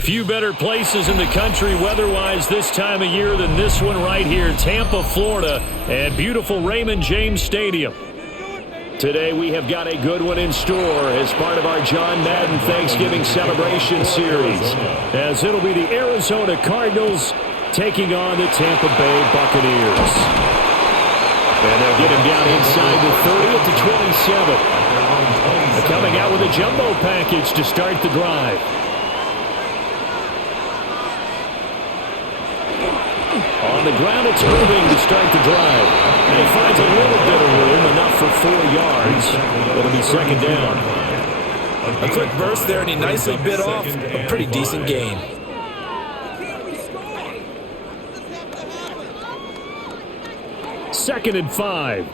Few better places in the country weather-wise this time of year than this one right here, Tampa, Florida, and beautiful Raymond James Stadium. Today we have got a good one in store as part of our John Madden Thanksgiving Celebration Series, as it'll be the Arizona Cardinals taking on the Tampa Bay Buccaneers. And they'll get him down inside the 30 at the 27. They're coming out with a jumbo package to start the drive. On the ground, it's Irving to start the drive. And he finds a little bit of room, enough for 4 yards. It'll be second down. A quick burst there, and he nicely bit off a pretty decent gain. Second and 5.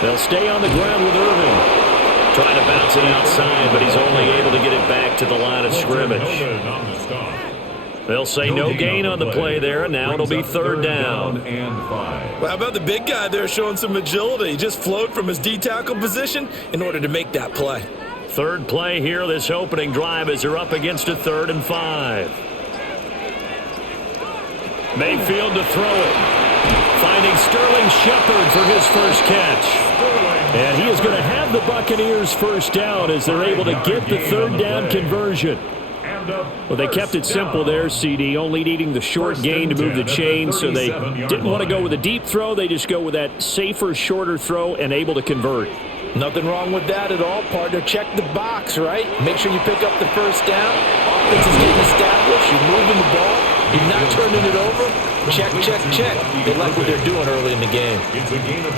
They'll stay on the ground with Irving. Trying to bounce it outside, but he's only able to get it back to the line of scrimmage. They'll say no gain on the play there, and now it'll be third down. Well, how about the big guy there showing some agility? He just flowed from his D-tackle position in order to make that play. Third play here, this opening drive, as they're up against a 3rd and 5. Mayfield to throw it. Finding Sterling Shepard for his first catch. And he is going to have the Buccaneers first down as they're able to get the third down conversion. Well, they kept it simple there, CD, only needing the short gain to move the chain, so they didn't want to go with a deep throw. They just go with that safer, shorter throw and able to convert. Nothing wrong with that at all, partner. Check the box, right? Make sure you pick up the first down. Offense is getting established. You're moving the ball. You're not turning it over. Check, check, check. They like what they're doing early in the game.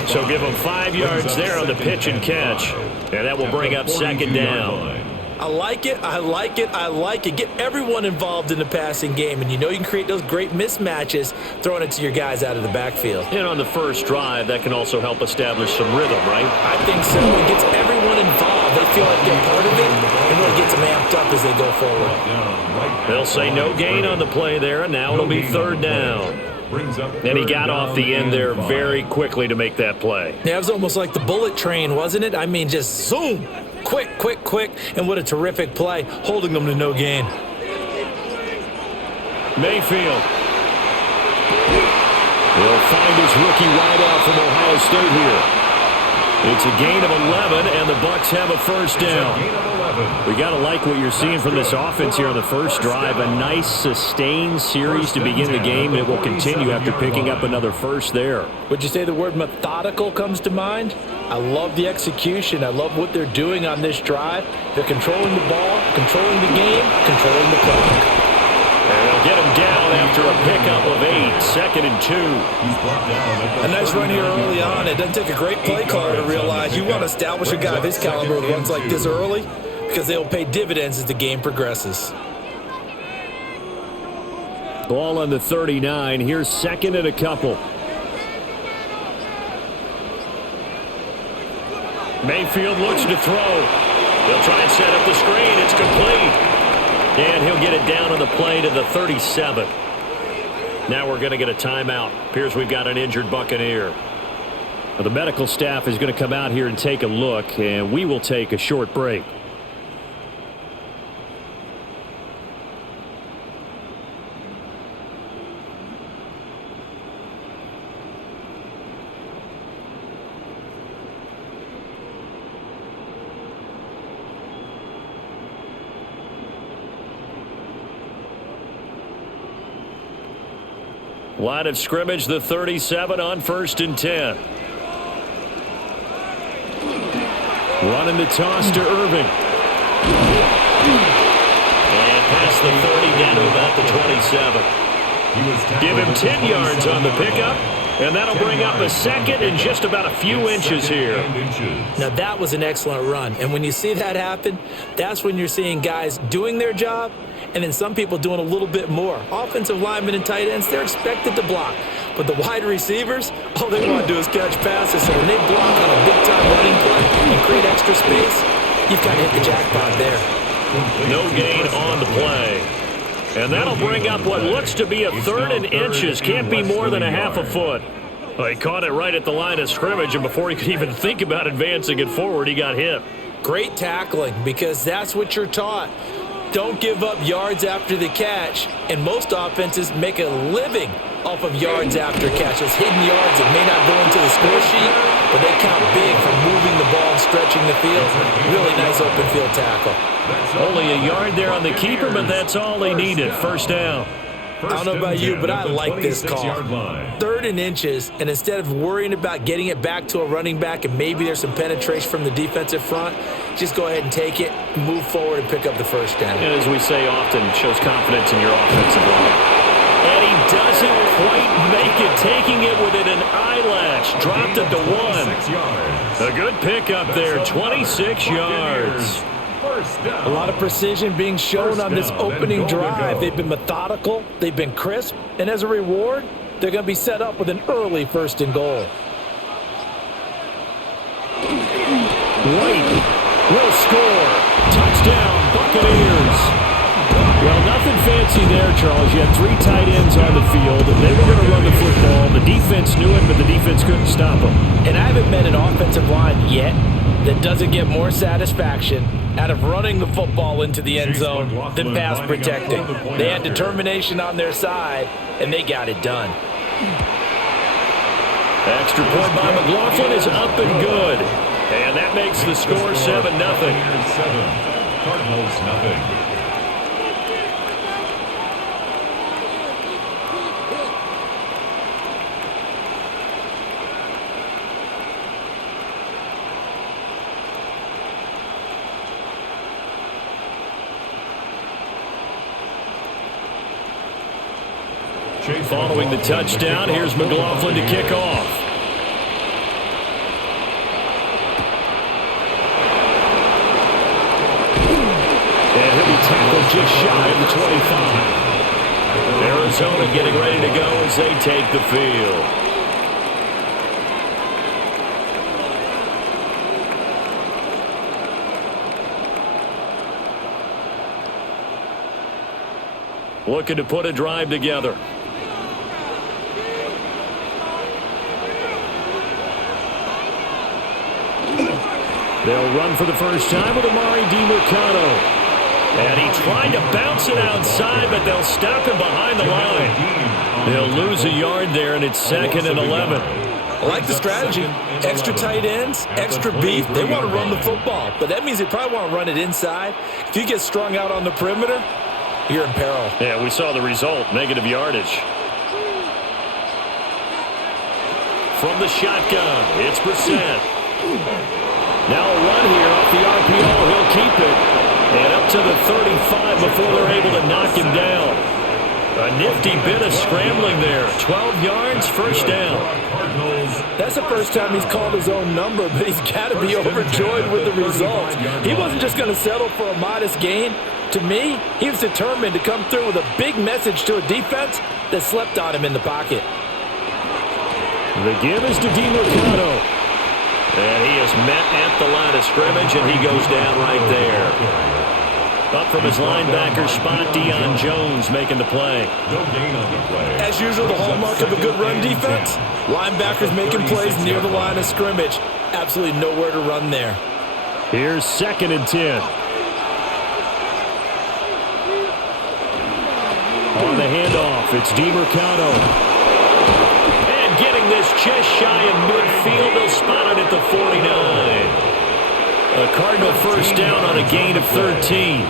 So give them 5 yards there on the pitch and catch. And that will bring up second down. I like it, I like it, I like it. Get everyone involved in the passing game, and you know you can create those great mismatches throwing it to your guys out of the backfield. And on the first drive, that can also help establish some rhythm, right? I think so. It gets everyone involved. They feel like they're part of it, and really gets them amped up as they go forward. They'll say no gain on the play there, and now it'll be third down. And he got off the end there very quickly to make that play. Yeah, it was almost like the bullet train, wasn't it? I mean, just zoom. Quick, quick, quick, and what a terrific play, holding them to no gain. Mayfield. He'll find his rookie wideout from Ohio State here. It's a gain of 11, and the Bucs have a first down. We got to like what you're seeing from this offense here on the first drive. A nice, sustained series to begin the game, and it will continue after picking up another first there. Would you say the word methodical comes to mind? I love the execution. I love what they're doing on this drive. They're controlling the ball, controlling the game, controlling the clock. And they'll get him down after a pickup of 8, 2nd and 2. A nice run here early on. It doesn't take a great play caller to realize you want to establish a guy of his caliber with runs like this early because they will pay dividends as the game progresses. Ball on the 39. Here's second and a couple. Mayfield looks to throw. They'll try and set up the screen. It's complete. And he'll get it down on the play to the 37. Now we're going to get a timeout. Appears we've got an injured Buccaneer. Well, the medical staff is going to come out here and take a look, and we will take a short break. Line of scrimmage, the 37 on 1st and 10. Running the toss to Irving. And past the 30 down to about the 27. Give him 10 yards on the pickup. And that'll bring up a second and just about a few inches here. Now that was an excellent run. And when you see that happen, that's when you're seeing guys doing their job and then some people doing a little bit more. Offensive linemen and tight ends, they're expected to block. But the wide receivers, all they want to do is catch passes. So when they block on a big-time running play and create extra space, you've kind of hit the jackpot there. No gain on the play. And that'll bring up what looks to be a 3rd and inches. Can't be more than a half a foot. Well, he caught it right at the line of scrimmage, and before he could even think about advancing it forward, he got hit. Great tackling, because that's what you're taught. Don't give up yards after the catch, and most offenses make a living off of yards after catches. Hidden yards that may not go into the score sheet, but they count big for moving the ball and stretching the field. Really nice open field tackle. Only a yard there on the keeper, but that's all he needed. First down. I don't know about you, but I like this call. 3rd and inches, and instead of worrying about getting it back to a running back and maybe there's some penetration from the defensive front, just go ahead and take it, move forward, and pick up the first down. And as we say often, it shows confidence in your offensive line. And he doesn't quite make it, taking it within an eyelash. Dropped it to 1. A good pickup there, 26 yards. A lot of precision being shown on this opening drive. They've been methodical, they've been crisp, and as a reward, they're going to be set up with an early 1st and goal. White will score. Touchdown, Buccaneers. Well, nothing fancy there, Charles. You had 3 tight ends on the field. They were going to run the football. The defense knew it, but the defense couldn't stop them. And I haven't met an offensive line yet that doesn't get more satisfaction out of running the football into the end zone than pass protecting. They had determination on their side, and they got it done. Extra point by McLaughlin is up and good. And that makes the score 7-0. Cardinals, nothing. Following the touchdown, here's McLaughlin to kick off. And he'll be tackled just shy of the 25. Arizona getting ready to go as they take the field. Looking to put a drive together. They'll run for the first time with Amari DiMercado. And he tried to bounce it outside, but they'll stop him behind the line. They'll lose a yard there, and it's 2nd and 11. I like the strategy. Extra tight ends, extra beef. They want to run the football, but that means they probably want to run it inside. If you get strung out on the perimeter, you're in peril. Yeah, we saw the result, negative yardage. From the shotgun, it's Brissett. Now a run here off the RPO. He'll keep it. And up to the 35 before they're able to knock him down. A nifty bit of scrambling there. 12 yards, first down. That's the first time he's called his own number, but he's got to be overjoyed with the results. He wasn't just going to settle for a modest gain. To me, he was determined to come through with a big message to a defense that slept on him in the pocket. The give is to DiMercado. And he is met at the line of scrimmage, and he goes down right there. Up from his linebacker spot, Deion Jones making the play. As usual, the hallmark of a good run defense, linebackers making plays near the line of scrimmage. Absolutely nowhere to run there. Here's 2nd and 10. On the handoff, it's DiMercado. And getting this just shy of midfield, they'll spot it at the 49. A Cardinal first down on a gain of 13.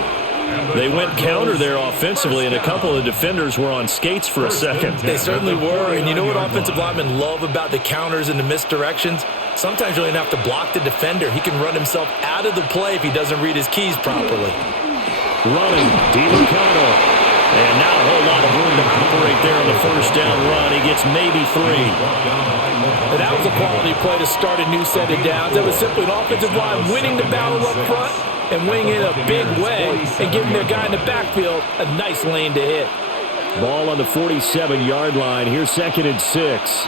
They went counter there offensively, and a couple of defenders were on skates for a second. They certainly were, and you know what offensive linemen love about the counters and the misdirections? Sometimes you don't even have to block the defender. He can run himself out of the play if he doesn't read his keys properly. Running, DiMercado. And not a whole lot of room to operate there on the first down run. He gets maybe 3. And that was a quality play to start a new set of downs. It was simply an offensive line winning the battle up front and winning in a big way and giving their guy in the backfield a nice lane to hit. Ball on the 47-yard line. Here's 2nd and 6.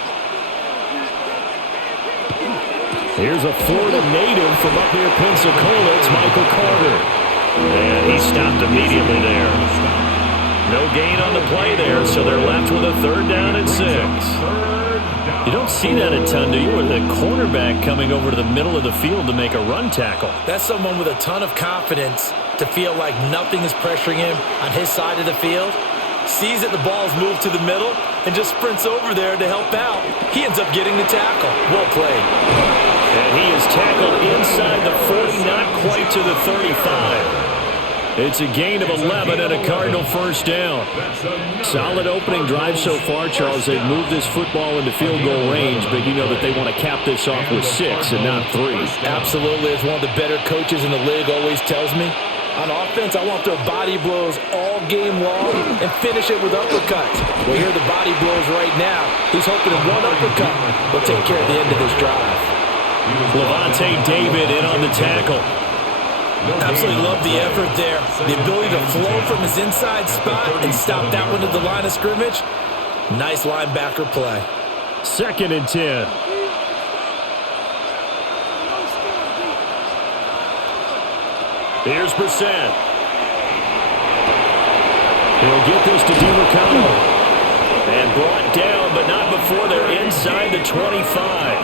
Here's a Florida native from up near Pensacola. It's Michael Carter. And he stopped immediately there. No gain on the play there, so they're left with a 3rd down and 6. You don't see that a ton, do you? Or the cornerback coming over to the middle of the field to make a run tackle. That's someone with a ton of confidence to feel like nothing is pressuring him on his side of the field. Sees that the ball's moved to the middle and just sprints over there to help out. He ends up getting the tackle. Well played. And he is tackled inside the 40, not quite to the 35. It's a gain of 11 and a Cardinal first down. Solid opening drive so far, Charles. They've moved this football into field goal range, but you know that they want to cap this off with 6 and not 3. Absolutely. As one of the better coaches in the league always tells me, on offense, I want to throw body blows all game long and finish it with uppercuts. Well, here are the body blows right now. He's hoping that one uppercut will take care of the end of this drive. Levante David in on the tackle. Absolutely love the effort there. The ability to flow from his inside spot and stop that one at the line of scrimmage. Nice linebacker play. 2nd and 10. Here's Brissett. He'll get this to DiMercano. And brought down, but not before they're inside the 25.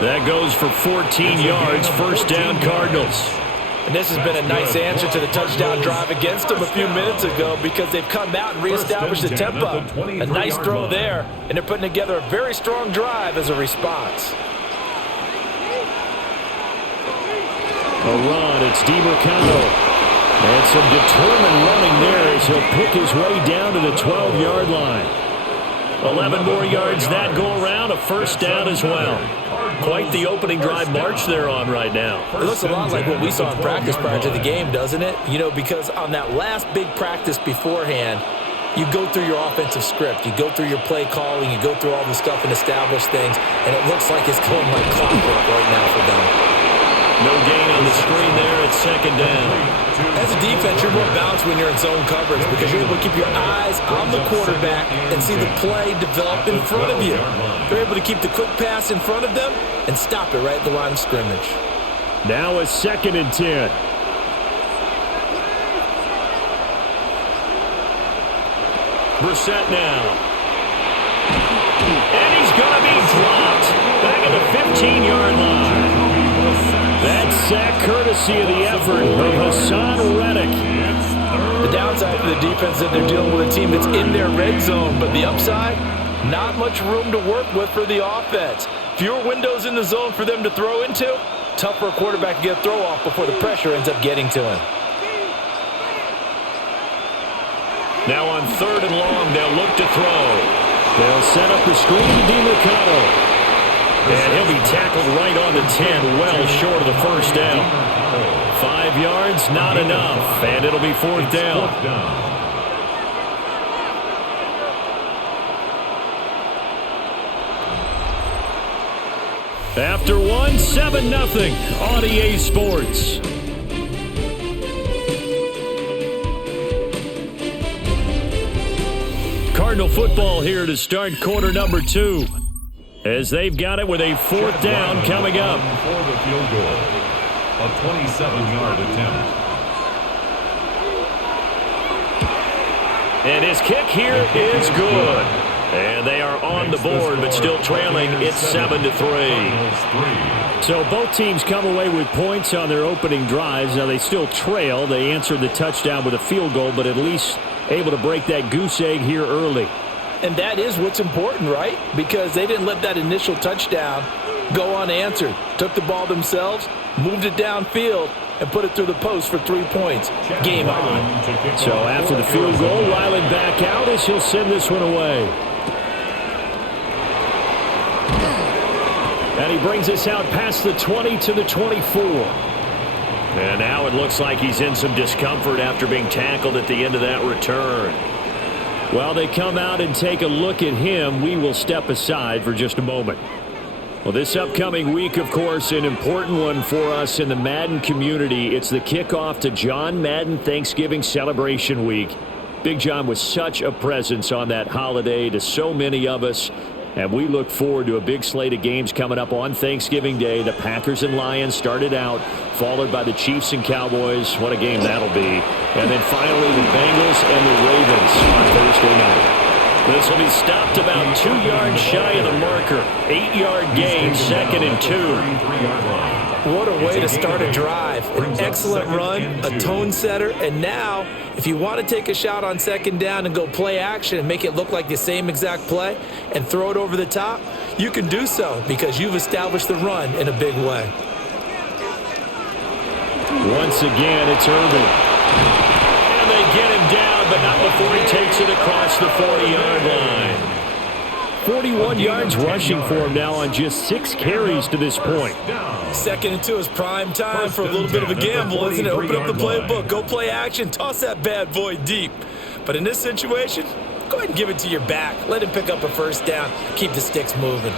That goes for 14 yards. First down, Cardinals. And this has been a nice answer to the touchdown drive against them a few minutes ago because they've come out and reestablished the tempo. A nice throw there, and they're putting together a very strong drive as a response. A run, it's DiMercano. And some determined running there as he'll pick his way down to the 12-yard line. 11 more yards that go around, a first down as well. Quite the opening drive march they're on right now. It looks a lot like what we saw in practice prior to the game, doesn't it? You know, because on that last big practice beforehand, you go through your offensive script, you go through your play calling, you go through all the stuff and establish things, and it looks like it's going like clockwork right now for them. No gain on the screen there at 2nd down. As a defense, you're more balanced when you're in zone coverage because you're able to keep your eyes on the quarterback and see the play develop in front of you. You're able to keep the quick pass in front of them and stop it right at the line of scrimmage. Now a 2nd and 10. Brissett now. And he's going to be dropped back at the 15-yard line. That sack courtesy of the effort of Hassan Reddick. The downside for the defense is that they're dealing with a team that's in their red zone, but the upside, not much room to work with for the offense. Fewer windows in the zone for them to throw into. Tough for a quarterback to get a throw off before the pressure ends up getting to him. Now on 3rd and long, they'll look to throw. They'll set up the screen to DiMercano. And he'll be tackled right on the 10, well short of the first down. 5 yards, not enough, and it'll be 4th down. After one, 7-0 on EA Sports. Cardinal football here to start quarter number 2. As they've got it with a 4th down coming up. For the field goal, a 27-yard attempt. And his kick here is good. And they are on the board, but still trailing. It's 7-3. So both teams come away with points on their opening drives. Now they still trail. They answered the touchdown with a field goal, but at least able to break that goose egg here early. And that is what's important, right? Because they didn't let that initial touchdown go unanswered. Took the ball themselves, moved it downfield, and put it through the post for 3 points. Game on. So after the field goal, Ryland back out as he'll send this one away. And he brings us out past the 20 to the 24. And now it looks like he's in some discomfort after being tackled at the end of that return. While they come out and take a look at him, we will step aside for just a moment. Well, this upcoming week, of course, an important one for us in the Madden community. It's the kickoff to John Madden Thanksgiving Celebration Week. Big John was such a presence on that holiday to so many of us. And we look forward to a big slate of games coming up on Thanksgiving Day. The Packers and Lions started out, followed by the Chiefs and Cowboys. What a game that'll be. And then finally the Bengals and the Ravens on Thursday night. This will be stopped about 2 yards shy of the marker. 8-yard gain, 2nd and 2. What a way to start a drive. An excellent run, a tone setter, and now if you want to take a shot on 2nd down and go play action and make it look like the same exact play and throw it over the top, you can do so because you've established the run in a big way. Once again, it's Irving. And they get him down, but not before he takes it across the 40-yard line. 41 yards rushing for him now on just 6 carries to this point. 2nd and 2 is prime time for a little bit of a gamble, isn't it? Open up the playbook, go play action, toss that bad boy deep. But in this situation, go ahead and give it to your back. Let him pick up a 1st down, keep the sticks moving.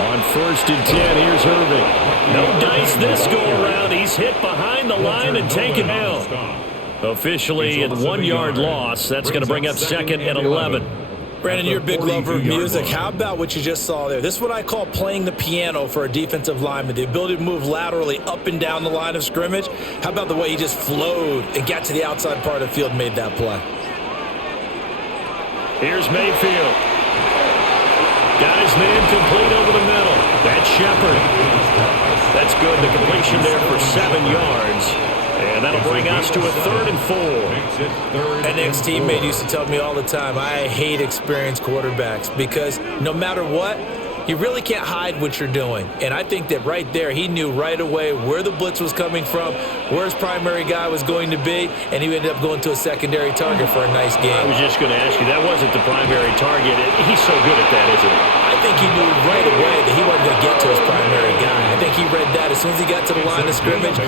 On 1st and 10, here's Irving. No dice this go around. He's hit behind the line and taken down. Officially, a 1-yard loss. That's going to bring up 2nd and 11. Brandon, you're a big lover of music. How about what you just saw there? This is what I call playing the piano for a defensive lineman, the ability to move laterally up and down the line of scrimmage. How about the way he just flowed and got to the outside part of the field and made that play? Here's Mayfield. Got his man complete over the middle. That's Shepard. That's good. The completion there for 7 yards. And that'll bring us to a 3rd and 4. An ex-teammate used to tell me all the time, I hate experienced quarterbacks because no matter what, you really can't hide what you're doing. And I think that right there, he knew right away where the blitz was coming from, where his primary guy was going to be, and he ended up going to a secondary target for a nice game. I was just going to ask you, that wasn't the primary target. He's so good at that, isn't he? I think he knew right away that he wasn't going to get to his primary guy. I think he read that as soon as he got to the line of scrimmage,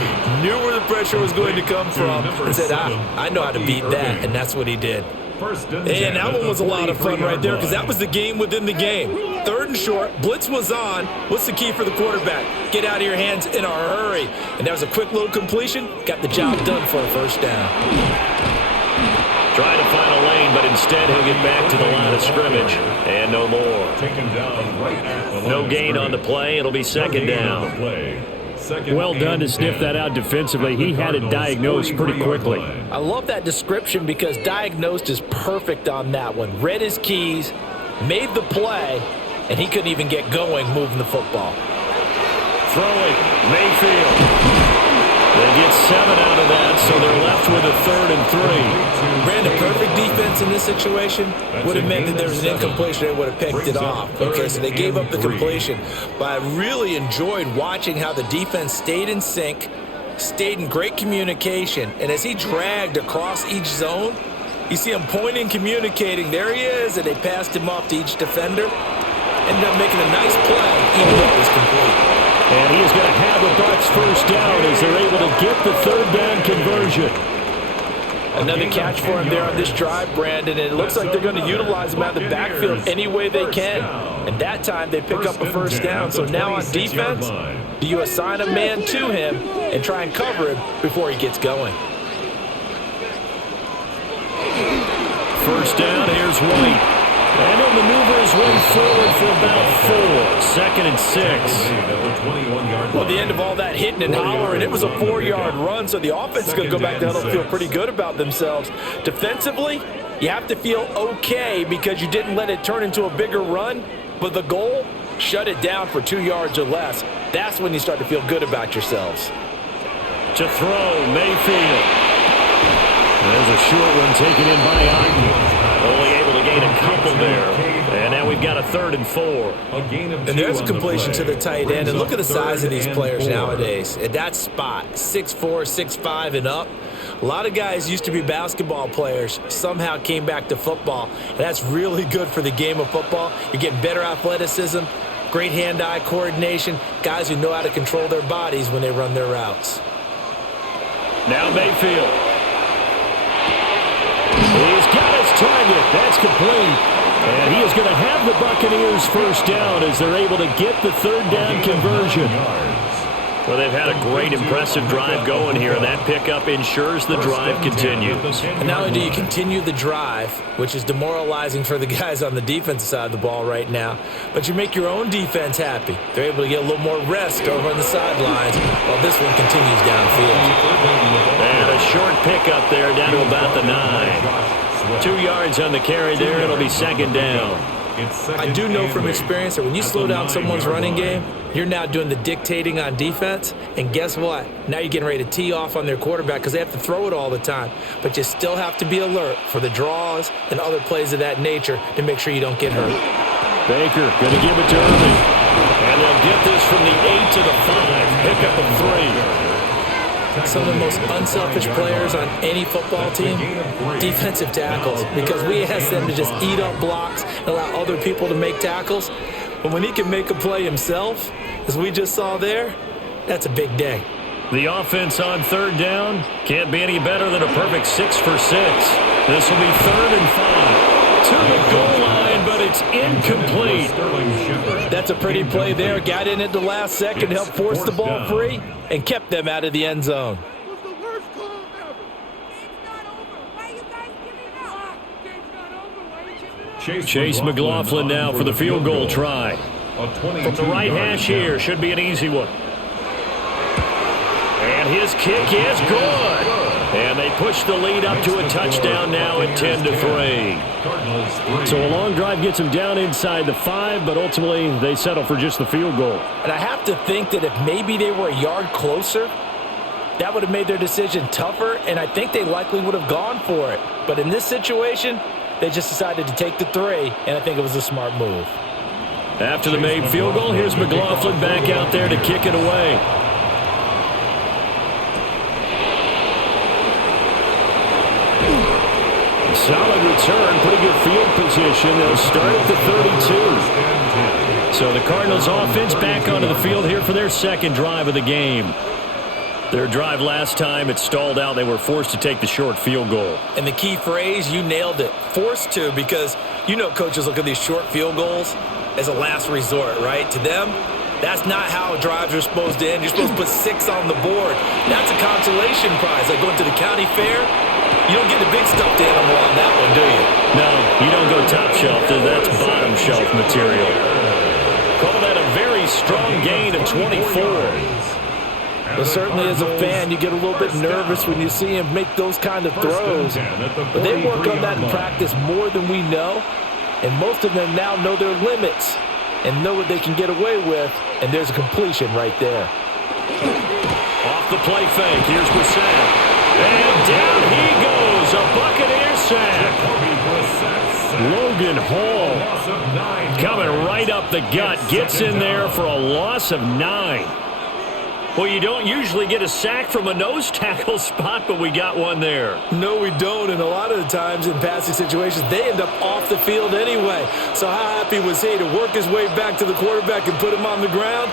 knew where the pressure was going to come from, and said, I know how to beat that, and that's what he did. And that one was a lot of fun right there because that was the game within the game. 3rd and short, blitz was on. What's the key for the quarterback? Get out of your hands in a hurry. And that was a quick little completion. Got the job done for a 1st down. Trying to find a lane, but instead he'll get back to the line of scrimmage. And no more. No gain on the play. It'll be 2nd down. Well done to sniff that out defensively. He had it diagnosed pretty quickly. I love that description because diagnosed is perfect on that one. Read his keys, made the play, and he couldn't even get going moving the football. Throwing, Mayfield. They get 7 out of that, so they're left with a 3rd and 3. Brandon, perfect defense in this situation would have meant that there was an incompletion. They would have picked it off. Okay, so they gave up the completion. But I really enjoyed watching how the defense stayed in sync, stayed in great communication, and as he dragged across each zone, you see him pointing, communicating. There he is, and they passed him off to each defender. Ended up making a nice play, even though it was complete. And he is going to have a Bucs 1st down as they're able to get the 3rd down conversion. Another catch for him there on this drive, Brandon, and it looks like they're going to utilize him out of the backfield any way they can. And that time they pick up a 1st down. So now on defense, do you assign a man to him and try and cover him before he gets going? 1st down, here's White. And he'll maneuver his way forward for about 4. 2nd and 6. Well, the end of all that hitting and hollering, it was a 4-yard run, so the offense is going to go back down and feel pretty good about themselves. Defensively, you have to feel okay because you didn't let it turn into a bigger run, but the goal, shut it down for 2 yards or less. That's when you start to feel good about yourselves. To throw, Mayfield. There's a short one taken in by Ogden. Only able to gain a couple there. And now we've got a 3rd and 4. And there's a completion to the tight end. And look at the size of these players nowadays. At that spot, 6'4", 6'5", and up. A lot of guys used to be basketball players, somehow came back to football. And that's really good for the game of football. You're getting better athleticism, great hand-eye coordination, guys who know how to control their bodies when they run their routes. Now Mayfield. He's got his target. That's complete. And he is going to have the Buccaneers 1st down as they're able to get the 3rd down conversion. Well, they've had a great, impressive drive going here, and that pickup ensures the drive continues. And not only do you continue the drive, which is demoralizing for the guys on the defensive side of the ball right now, but you make your own defense happy. They're able to get a little more rest over on the sidelines while this one continues downfield. And a short pickup there down to about the 9. 2 yards on the carry there. It'll be second down. I do know from experience that when you slow down someone's running game, you're now doing the dictating on defense. And guess what? Now you're getting ready to tee off on their quarterback because they have to throw it all the time. But you still have to be alert for the draws and other plays of that nature to make sure you don't get hurt. Baker going to give it to Irving. And they'll get this from the 8 to the 5. Pick up a 3. Some of the most unselfish players on any football team, defensive tackles, because we ask them to just eat up blocks and allow other people to make tackles. But when he can make a play himself, as we just saw there, that's a big day. The offense on third down can't be any better than a perfect 6 for 6. This will be 3rd and 5. To the goal line, but it's incomplete. That's a pretty play there. Got in at the last second, helped force the ball free, and kept them out of the end zone. Chase McLaughlin now for the field goal try. From the right hash here, should be an easy one. And his kick is good. And they push the lead up to a touchdown now at 10-3. So a long drive gets them down inside the 5, but ultimately they settle for just the field goal. And I have to think that if maybe they were a yard closer, that would have made their decision tougher, and I think they likely would have gone for it. But in this situation, they just decided to take the 3, and I think it was a smart move. After the made field goal, here's McLaughlin back out there to kick it away. Solid return, pretty good field position. They'll start at the 32. So the Cardinals offense back onto the field here for their second drive of the game. Their drive last time, it stalled out. They were forced to take the short field goal. And the key phrase, you nailed it, forced to, because you know coaches look at these short field goals as a last resort, right? To them, that's not how drives are supposed to end. You're supposed to put 6 on the board. That's a consolation prize, like going to the county fair. You don't get the big stuffed animal on that one, do you? No, you don't go top shelf. That's bottom shelf material. Call that a very strong gain of 24. But certainly as a fan, you get a little bit nervous when you see him make those kind of throws. But they work on that in practice more than we know. And most of them now know their limits and know what they can get away with. And there's a completion right there. Off the play fake. Here's Brissett. And down he goes. A Buccaneer sack. Logan Hall coming right up the gut. Gets in there for a loss of 9. Well, you don't usually get a sack from a nose tackle spot, but we got one there. No, we don't, and a lot of the times in passing situations, they end up off the field anyway. So how happy was he to work his way back to the quarterback and put him on the ground?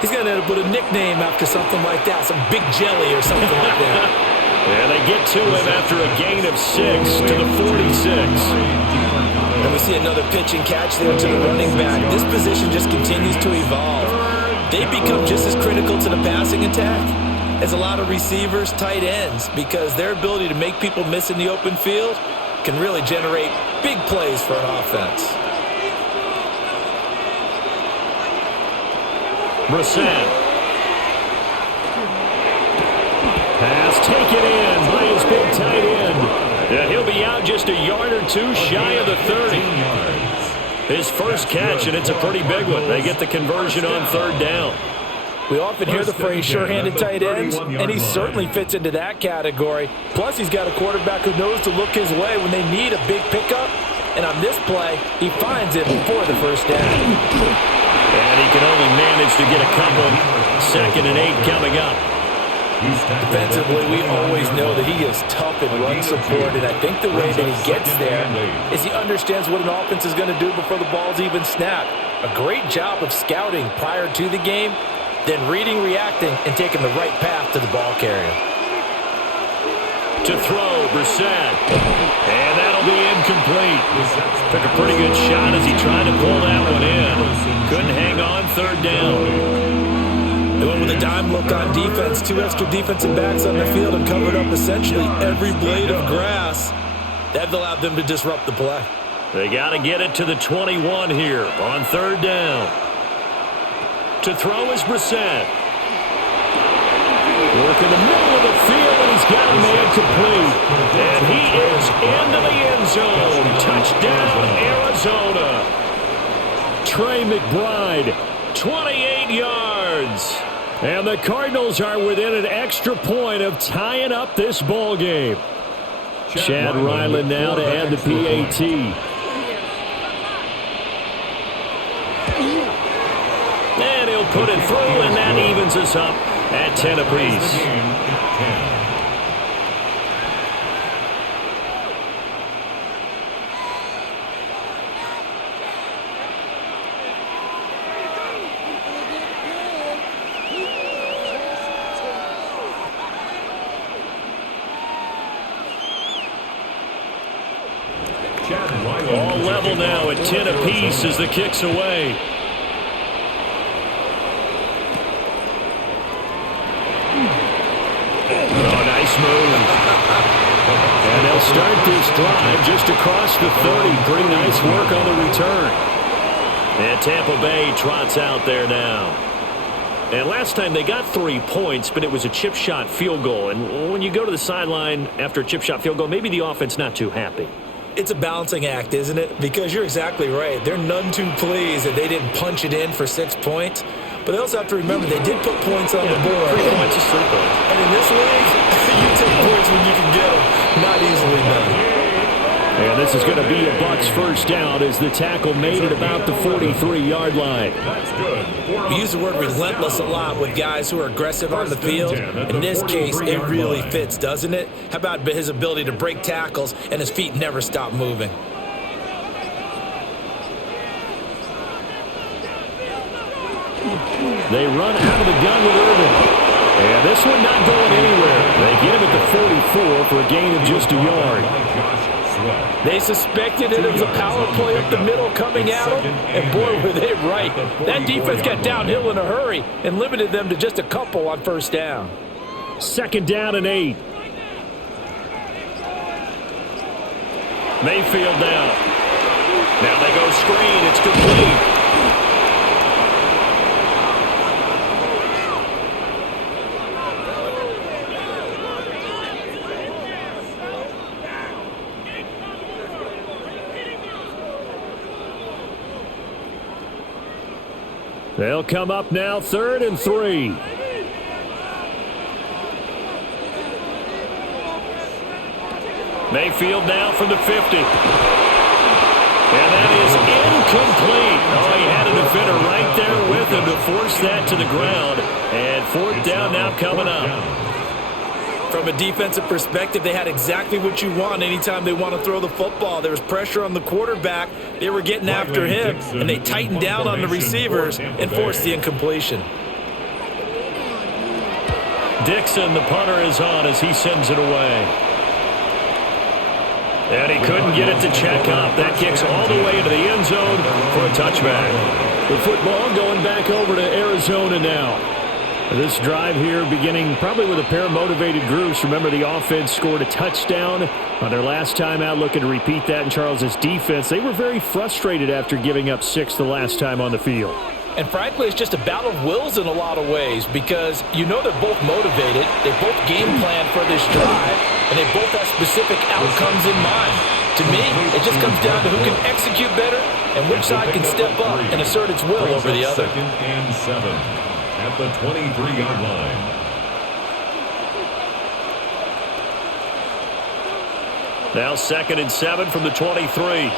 He's going to end up with a nickname after something like that, some Big Jelly or something like that. And they get to him after a gain of 6 to the 46. And we see another pitch and catch there to the running back. This position just continues to evolve. They become just as critical to the passing attack as a lot of receivers, tight ends, because their ability to make people miss in the open field can really generate big plays for an offense. Brissett. Pass taken in by his big tight end. Yeah, he'll be out just a yard or two shy of the 30. His first catch, and it's a pretty big one. They get the conversion on third down. We often hear the phrase sure-handed tight ends, and he certainly fits into that category. Plus, he's got a quarterback who knows to look his way when they need a big pickup. And on this play, he finds it before the first down. And he can only manage to get a couple. 2nd and 8 coming up. Defensively, we always know that he is tough in run support, and I think the way that he gets there is he understands what an offense is going to do before the ball's even snapped. A great job of scouting prior to the game, then reading, reacting, and taking the right path to the ball carrier. To throw, Brissett. And that'll be incomplete. Took a pretty good shot as he tried to pull that one in. Couldn't hang on third down. They went with a dime look on defense. 2 extra defensive backs on the field and covered up essentially every blade of grass. That allowed them to disrupt the play. They got to get it to the 21 here on third down. To throw is Brissett. Work in the middle of the field, and he's got a man complete. And he is into the end zone. Touchdown, Arizona. Trey McBride, 28 yards. And the Cardinals are within an extra point of tying up this ball game. Chad Ryland now to add the PAT. And he'll put it through, and that evens us up at 10 apiece. All level now at 10 apiece as the kick's away. Oh, nice move. And they'll start this drive just across the 30. Pretty nice work on the return. And Tampa Bay trots out there now. And last time they got 3 points, but it was a chip shot field goal. And when you go to the sideline after a chip shot field goal, maybe the offense not too happy. It's a balancing act, isn't it? Because you're exactly right. They're none too pleased that they didn't punch it in for 6 points. But they also have to remember they did put points on the board. 3 points is 3 points. And in this league, you take points when you can get them. Not easily done. And this is going to be a Bucs first down as the tackle made it about the 43-yard line. That's good. We use the word relentless a lot with guys who are aggressive on the field. In this case, it really fits, doesn't it? How about his ability to break tackles and his feet never stop moving? They run out of the gun with Irvin. And this one not going anywhere. They get him at the 44 for a gain of just a yard. They suspected it was a power play up the middle coming at them, and boy, were they right. That defense got downhill in a hurry and limited them to just a couple on first down. 2nd down and 8. Mayfield down. Now they go screen. It's complete. They'll come up now 3rd and 3. Mayfield now from the 50. And that is incomplete. Oh, he had a defender right there with him to force that to the ground. And 4th down now coming up. From a defensive perspective, they had exactly what you want anytime they want to throw the football. There was pressure on the quarterback. They were getting after him, and they tightened down on the receivers and forced the incompletion. Dixon, the punter, is on as he sends it away. And he couldn't get it to check up. That kicks all the way into the end zone for a touchback. The football going back over to Arizona now. This drive here beginning probably with a pair of motivated groups. Remember, the offense scored a touchdown on their last time out, looking to repeat that in Charles's defense. They were very frustrated after giving up 6 the last time on the field. And frankly, it's just a battle of wills in a lot of ways because you know they're both motivated, they both game plan for this drive, and they both have specific outcomes in mind. To me, it just comes down to who can execute better and which side can step up and assert its will over the other. 2nd and 7 at the 23-yard line. Now 2nd and 7 from the 23.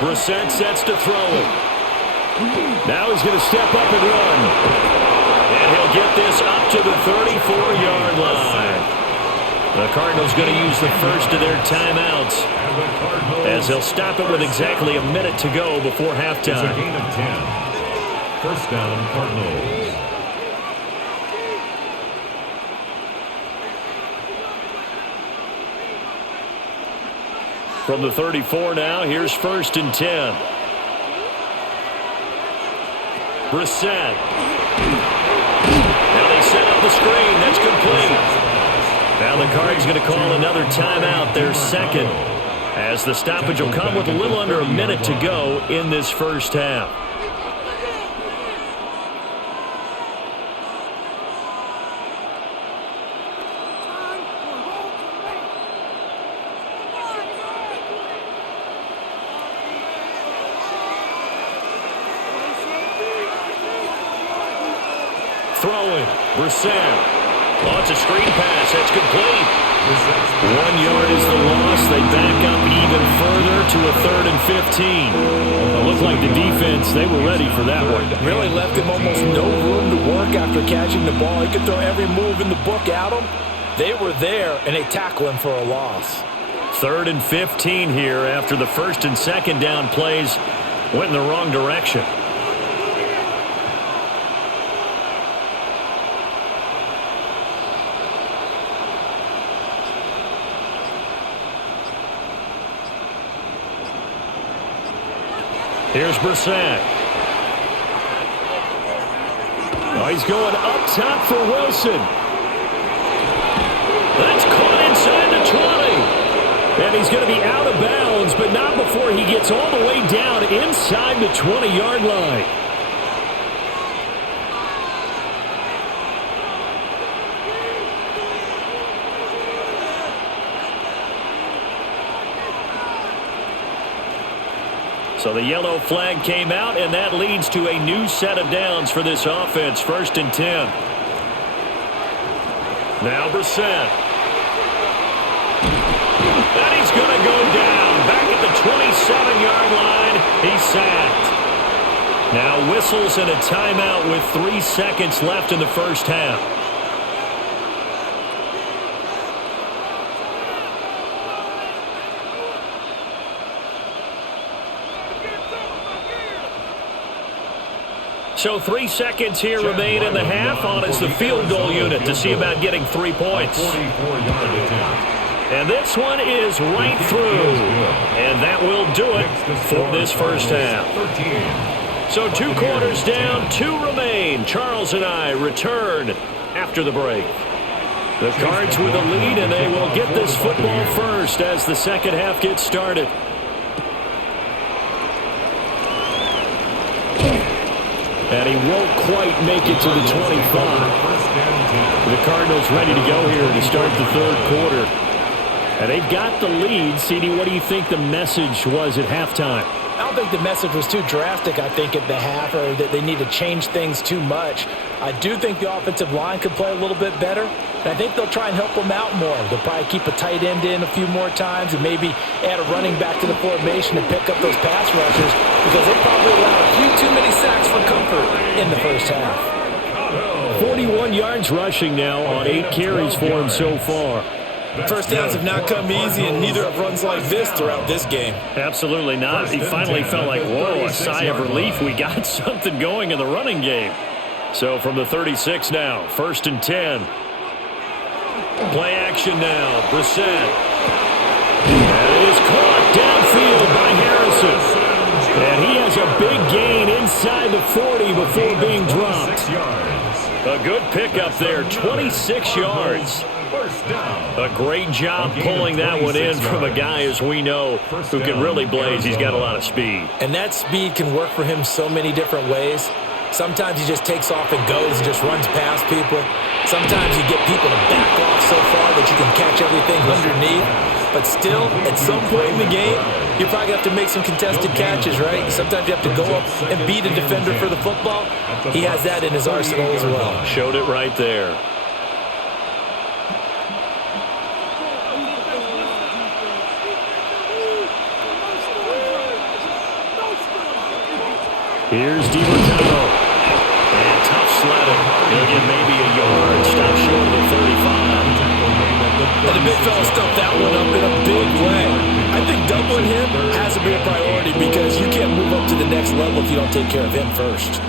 Brissett sets to throw it. Now he's going to step up and run. And he'll get this up to the 34-yard line. The Cardinals going to use the first of their timeouts as they'll stop it with exactly a minute to go before halftime. It's a gain of 10. First down, Cardinals. From the 34 now, here's 1st and 10. Brissett. Now they set up the screen. That's complete. Now the Cards going to call another timeout, their 2nd, as the stoppage will come with a little under a minute to go in this first half. throwing. Brissett. Oh, it's a screen pass. That's complete. 1 yard is the loss. They back up even further to a 3rd and 15. It looked like the defense, they were ready for that one. Really left him almost no room to work after catching the ball. He could throw every move in the book at him. They were there, and they tackle him for a loss. 3rd and 15 here after the 1st and 2nd down plays went in the wrong direction. Here's Brissett. Oh, he's going up top for Wilson. That's caught inside the 20. And he's going to be out of bounds, but not before he gets all the way down inside the 20-yard line. So the yellow flag came out, and that leads to a new set of downs for this offense. 1st and 10. Now Brissett. And he's going to go down. Back at the 27-yard line. He's sacked. Now whistles and a timeout with 3 seconds left in the first half. So 3 seconds here remain in the half. On is the field goal unit to see about getting 3 points. And this one is right through. And that will do it for this first half. So 2 quarters down, 2 remain. Charles and I return after the break. The Cards with a lead, and they will get this football first as the second half gets started. And he won't quite make it to the 25. The Cardinals ready to go here to start the 3rd quarter. And they've got the lead. CD, what do you think the message was at halftime? I don't think the message was too drastic, I think, at the half, or that they need to change things too much. I do think the offensive line could play a little bit better, and I think they'll try and help them out more. They'll probably keep a tight end in a few more times and maybe add a running back to the formation and pick up those pass rushers, because they probably allowed a few too many sacks for comfort in the first half. 41 yards rushing now on 8 carries for him so far. First downs have not come easy, and neither have runs like this throughout this game. Absolutely not. He finally felt like, whoa, a sigh of relief. We got something going in the running game. So from the 36 now, 1st and 10. Play action now. Brissett. And it is caught downfield by Harrison. And he has a big gain inside the 40 before being dropped. A good pickup there, 26 yards. A great job pulling that one in from a guy, as we know, who can really blaze. He's got a lot of speed. And that speed can work for him so many different ways. Sometimes he just takes off and goes and just runs past people. Sometimes you get people to back off so far that you can catch everything underneath. But still, at some point in the game, you probably have to make some contested catches, right? Sometimes you have to go up and beat a defender for the football. He has that in his arsenal as well. Showed it right there. Here's DiMartino. And tough sledding. He'll get maybe a yard. Stop short of the 35. And the big fella stuffed that one up in a big way. I think doubling him has to be a priority, because you can't move up to the next level if you don't take care of him first.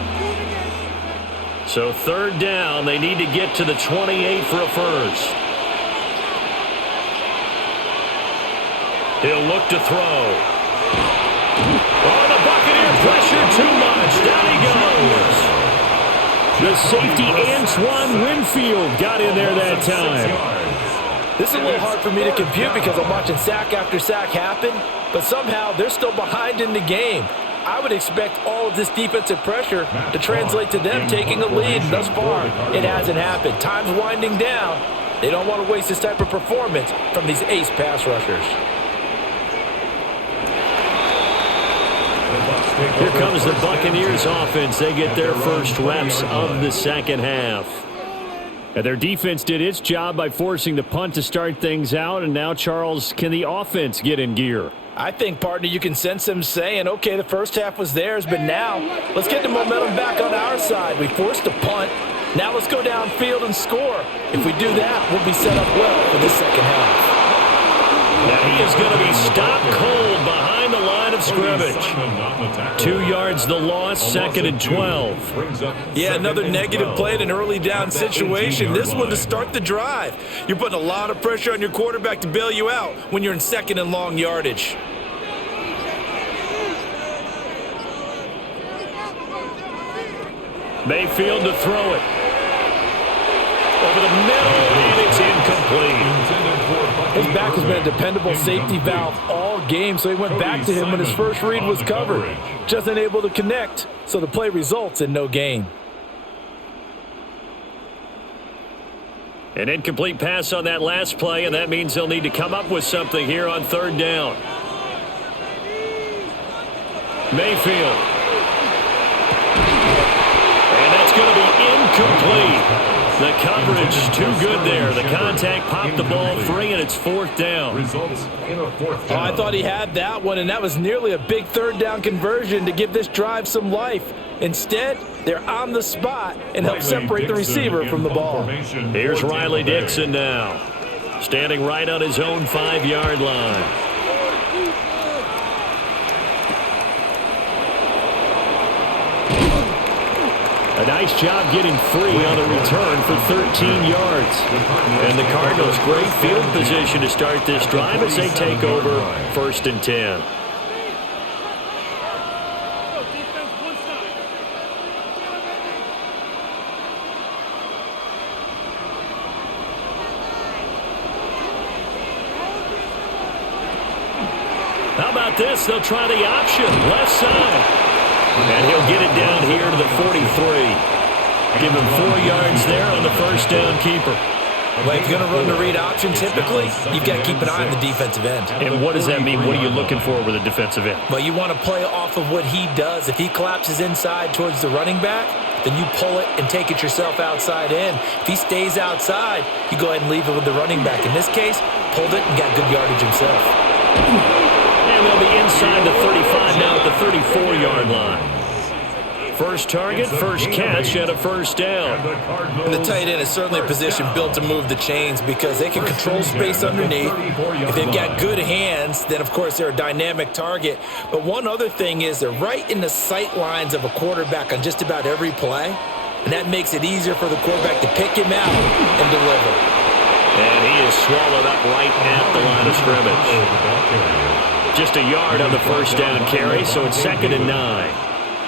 So 3rd down. They need to get to the 28 for a first. He'll look to throw. Oh, the Buccaneer pressure too much. Down he goes. The safety, Antoine Winfield, got in there that time. This is a little hard for me to compute because I'm watching sack after sack happen, but somehow they're still behind in the game. I would expect all of this defensive pressure to translate to them taking a lead. Thus far, it hasn't happened. Time's winding down. They don't want to waste this type of performance from these ace pass rushers. Here comes the Buccaneers offense. They get their first reps of the second half. And their defense did its job by forcing the punt to start things out. And now, Charles, can the offense get in gear? I think, partner, you can sense them saying, okay, the first half was theirs, but now let's get the momentum back on our side. We forced a punt. Now let's go downfield and score. If we do that, we'll be set up well for the second half. Now he is going to be stopped cold behind the line of scrimmage. 2 yards the loss, second and 12. Yeah, another negative play in an early down situation. This one to start the drive. You're putting a lot of pressure on your quarterback to bail you out when you're in second and long yardage. Mayfield to throw it. Over the middle, and it's incomplete. His back has been a dependable safety valve all game, so he went back to him when his first read was covered. Just unable to connect, so the play results in no gain. An incomplete pass on that last play, and that means they'll need to come up with something here on third down. Mayfield. And that's going to be incomplete. The coverage too good there. The contact popped the ball free, and it's fourth down. I thought he had that one, and that was nearly a big third down conversion to give this drive some life. Instead, they're on the spot and help separate the receiver from the ball. Here's Riley Dixon now, standing right on his own 5-yard line. A nice job getting free on the return for 13 yards. And the Cardinals, great field position to start this drive as they take over first and 10. How about this? They'll try the option, left side. And he'll get it down here to the 43. Give him 4 yards there on the first down keeper. Well, if you're going to run the read option, typically, you've got to keep an eye on the defensive end. And what does that mean? What are you looking for with a defensive end? Well, you want to play off of what he does. If he collapses inside towards the running back, then you pull it and take it yourself outside in. If he stays outside, you go ahead and leave it with the running back. In this case, pulled it and got good yardage himself. And they'll be inside the 35 now at the 34-yard line. First target, first catch, and a first down. And the tight end is certainly a position built to move the chains because they can control space underneath. If they've got good hands, then, of course, they're a dynamic target. But one other thing is they're right in the sight lines of a quarterback on just about every play, and that makes it easier for the quarterback to pick him out and deliver. And he is swallowed up right at the line of scrimmage. Just a yard on the first down carry, so it's second and 9.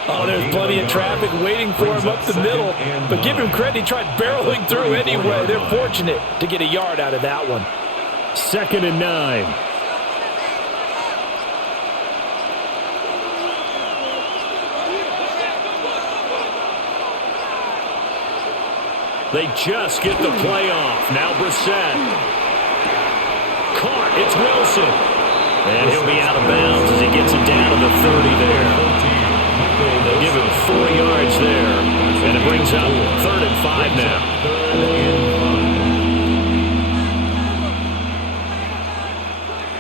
Oh, there's plenty of traffic waiting for him up the middle. But give him credit, he tried barreling through anyway. They're fortunate to get a yard out of that one. Second and 9. They just get the play off. Now Brissett. Caught. It's Wilson. And he'll be out of bounds as he gets it down to the 30 there. They'll give him 4 yards there. And it brings up third and 5 now.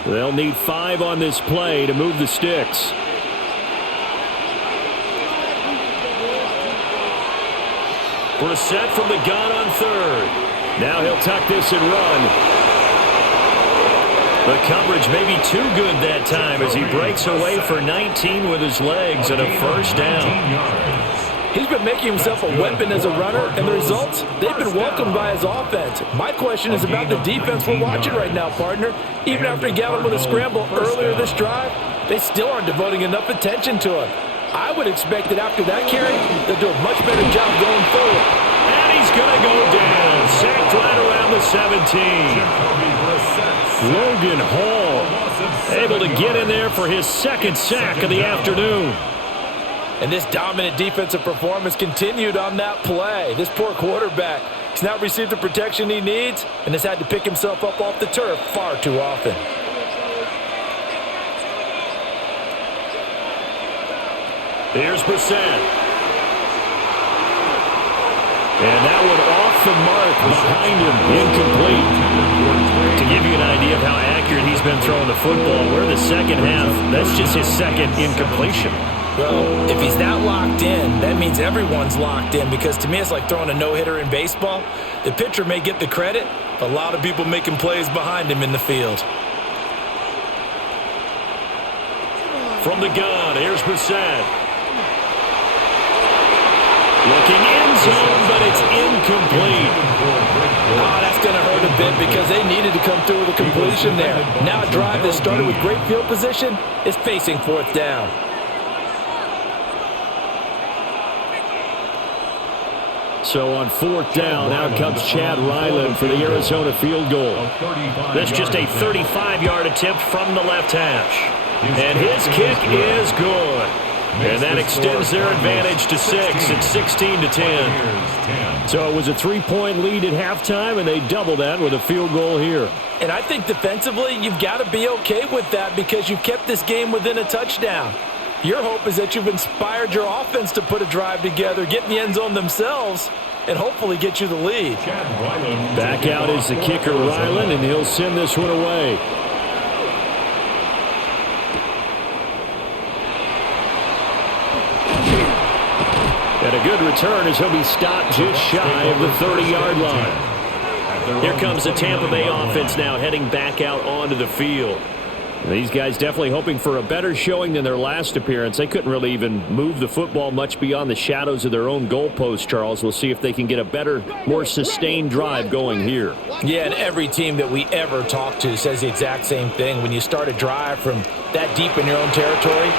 They'll need 5 on this play to move the sticks. Brissett from the gun on third. Now he'll tuck this and run. The coverage may be too good that time as he breaks away for 19 with his legs and a first down. He's been making himself a weapon as a runner, and the results, they've been welcomed by his offense. My question is about the defense we're watching right now, partner. Even after he got him with a scramble earlier this drive, they still aren't devoting enough attention to him. I would expect that after that carry, they'll do a much better job going forward. And he's going to go down. Sacked right around the 17. Logan Hall able to get in there for his second sack of the afternoon. And this dominant defensive performance continued on that play. This poor quarterback has not received the protection he needs and has had to pick himself up off the turf far too often. Here's Brissett. And that one off the mark behind him, incomplete. To give you an idea of how accurate he's been throwing the football, we're in the second half. That's just his second incompletion. Well, if he's that locked in, that means everyone's locked in, because to me it's like throwing a no-hitter in baseball. The pitcher may get the credit, a lot of people making plays behind him in the field. From the gun, here's Brissett. Looking end zone, but it's incomplete. Oh, that's going to hurt a bit because they needed to come through with a completion there. Now a drive that started with great field position is facing fourth down. So on fourth down, out comes Chad Ryland for the Arizona field goal. That's just a 35-yard attempt from the left hash. And his kick is good. And that extends their advantage to 6. It's 16-10. So it was a 3-point lead at halftime, and they double that with a field goal here. And I think defensively, you've got to be okay with that because you've kept this game within a touchdown. Your hope is that you've inspired your offense to put a drive together, get in the end zone themselves, and hopefully get you the lead. Back out is the kicker, Ryland, and he'll send this one away. And a good return as he'll be stopped just shy of the 30-yard line. Here comes the Tampa Bay offense now heading back out onto the field. These guys definitely hoping for a better showing than their last appearance. They couldn't really even move the football much beyond the shadows of their own goalpost, Charles. We'll see if they can get a better, more sustained drive going here. Yeah, and every team that we ever talk to says the exact same thing. When you start a drive from that deep in your own territory,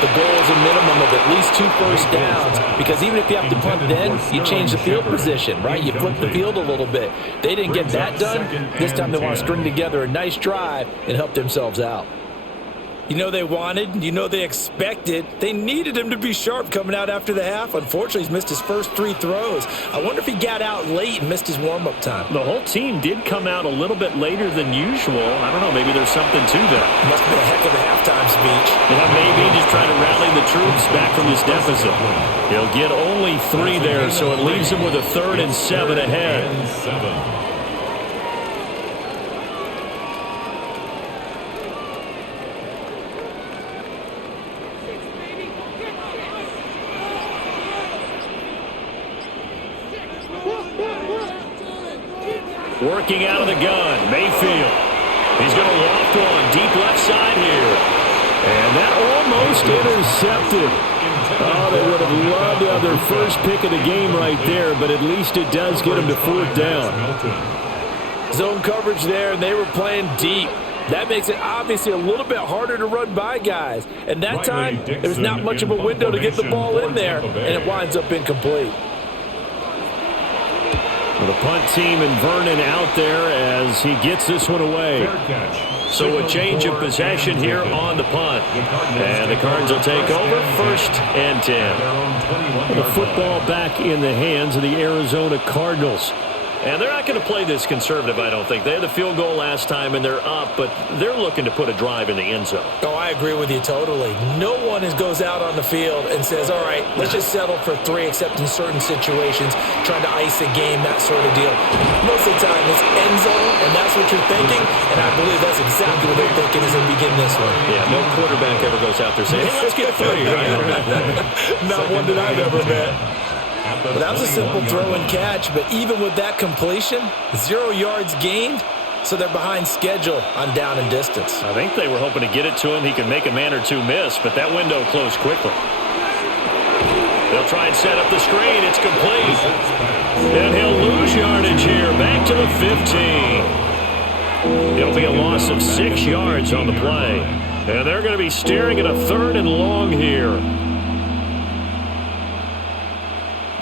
the goal is a minimum of at least 2 first downs, because even if you have to punt then, you change the field position, right? You flip the field a little bit. They didn't get that done. This time they want to string together a nice drive and help themselves out. You know they wanted, you know they expected. They needed him to be sharp coming out after the half. Unfortunately, he's missed his first 3 throws. I wonder if he got out late and missed his warm-up time. The whole team did come out a little bit later than usual. I don't know, maybe there's something to that. Must have been a heck of a halftime speech. Yeah, maybe just trying to rally the troops back from this deficit. He'll get only 3 there, so it leaves him with a 3rd and 7 ahead. Working out of the gun, Mayfield. He's going to loft one deep left side here. And that almost intercepted. Oh, they would have loved to have their first pick of the game right there, but at least it does get them to 4th down. Zone coverage there, and they were playing deep. That makes it obviously a little bit harder to run by guys. And that time, there's not much of a window to get the ball in there, and it winds up incomplete. The punt team and Vernon out there as he gets this one away. So a change of possession here on the punt. And the Cards will take over 1st and 10. The football back in the hands of the Arizona Cardinals. And they're not going to play this conservative, I don't think. They had the field goal last time, and they're up, but they're looking to put a drive in the end zone. Oh, I agree with you totally. No one goes out on the field and says, all right, let's just settle for 3, except in certain situations, trying to ice a game, that sort of deal. Most of the time, it's end zone, and that's what you're thinking, and I believe that's exactly what they're thinking as they begin this one. Yeah, no quarterback ever goes out there saying, hey, let's get 3, right? Not one that I've ever met. Well, that was a simple throw and catch, but even with that completion, 0 yards gained, so they're behind schedule on down and distance. I think they were hoping to get it to him. He could make a man or 2 miss, but that window closed quickly. They'll try and set up the screen. It's complete. And he'll lose yardage here, back to the 15. It'll be a loss of 6 yards on the play. And they're going to be staring at a 3rd and long here.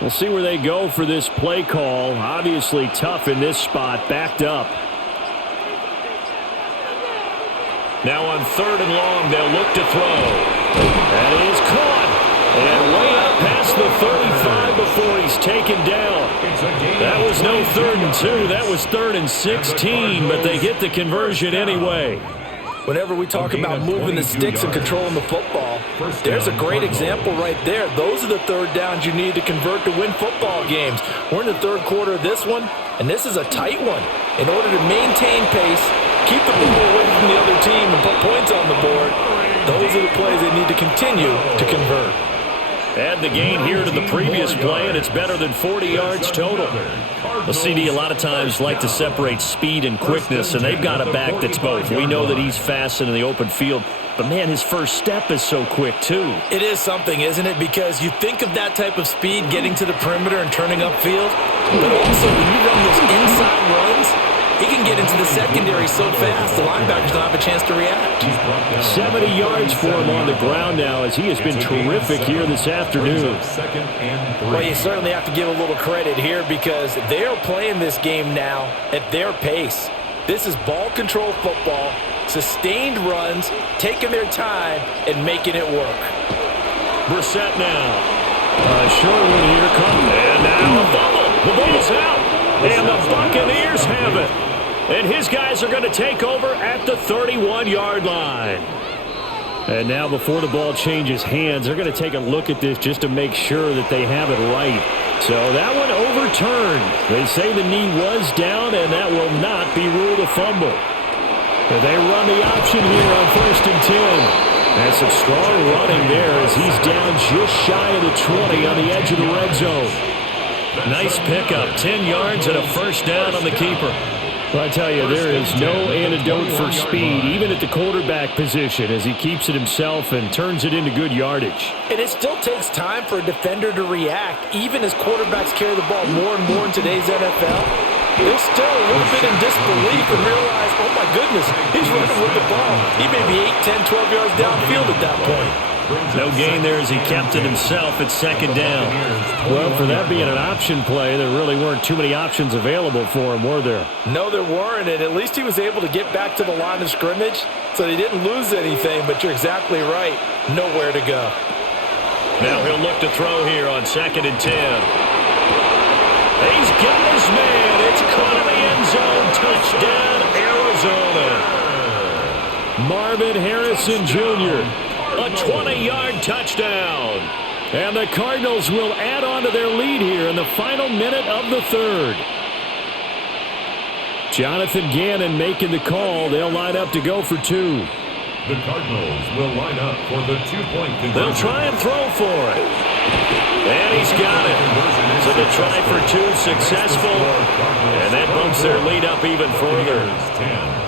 We'll see where they go for this play call. Obviously tough in this spot, backed up. Now on 3rd and long, they'll look to throw. That is caught. And way up past the 35 before he's taken down. That was no 3rd and 2. That was 3rd and 16, but they get the conversion anyway. whenever we talk about moving the sticks and controlling the football, there's a great example right there. Those are the third downs you need to convert to win football games. We're in the third quarter of this one, and this is a tight one. In order to maintain pace, keep the ball away from the other team, and put points on the board, those are the plays they need to continue to convert. Add the gain here to the previous play, and it's better than 40 yards total. Well, CD, a lot of times like to separate speed and quickness, and they've got a back that's both. We know that he's fast in the open field, but, man, his first step is so quick, too. It is something, isn't it? Because you think of that type of speed getting to the perimeter and turning upfield, but also when you run those inside runs, he can get into the secondary so fast, the linebackers don't have a chance to react. 70 yards for him on the ground now, as he has been terrific here this afternoon. Well, you certainly have to give a little credit here because they are playing this game now at their pace. This is ball control football, sustained runs, taking their time, and making it work. Brissett now. Short one here coming. And now a fumble. The ball's out. And the Buccaneers have it. And his guys are going to take over at the 31-yard line. And now before the ball changes hands, they're going to take a look at this just to make sure that they have it right. So that one overturned. They say the knee was down, and that will not be ruled a fumble. And they run the option here on 1st and 10. And some strong running there as he's down just shy of the 20 on the edge of the red zone. Nice pickup, 10 yards and a first down on the keeper. Well, I tell you, there is no antidote for speed, even at the quarterback position, as he keeps it himself and turns it into good yardage. And it still takes time for a defender to react, even as quarterbacks carry the ball more and more in today's NFL. They're still a little bit in disbelief and realize, oh my goodness, he's running with the ball. He may be 8, 10, 12 yards downfield at that point. No gain there as he kept it himself at 2nd down. Well, for that being an option play, there really weren't too many options available for him, were there? No, there weren't, and at least he was able to get back to the line of scrimmage, so he didn't lose anything, but you're exactly right. Nowhere to go. Now he'll look to throw here on 2nd and 10. He's got his man. It's caught in the end zone. Touchdown, Arizona. Marvin Harrison Jr., a 20-yard touchdown. And the Cardinals will add on to their lead here in the final minute of the third. Jonathan Gannon making the call. They'll line up to go for 2. The Cardinals will line up for the 2-point conversion. They'll try and throw for it. And he's got it. So the try for 2 successful. And that bumps their lead up even further. 10.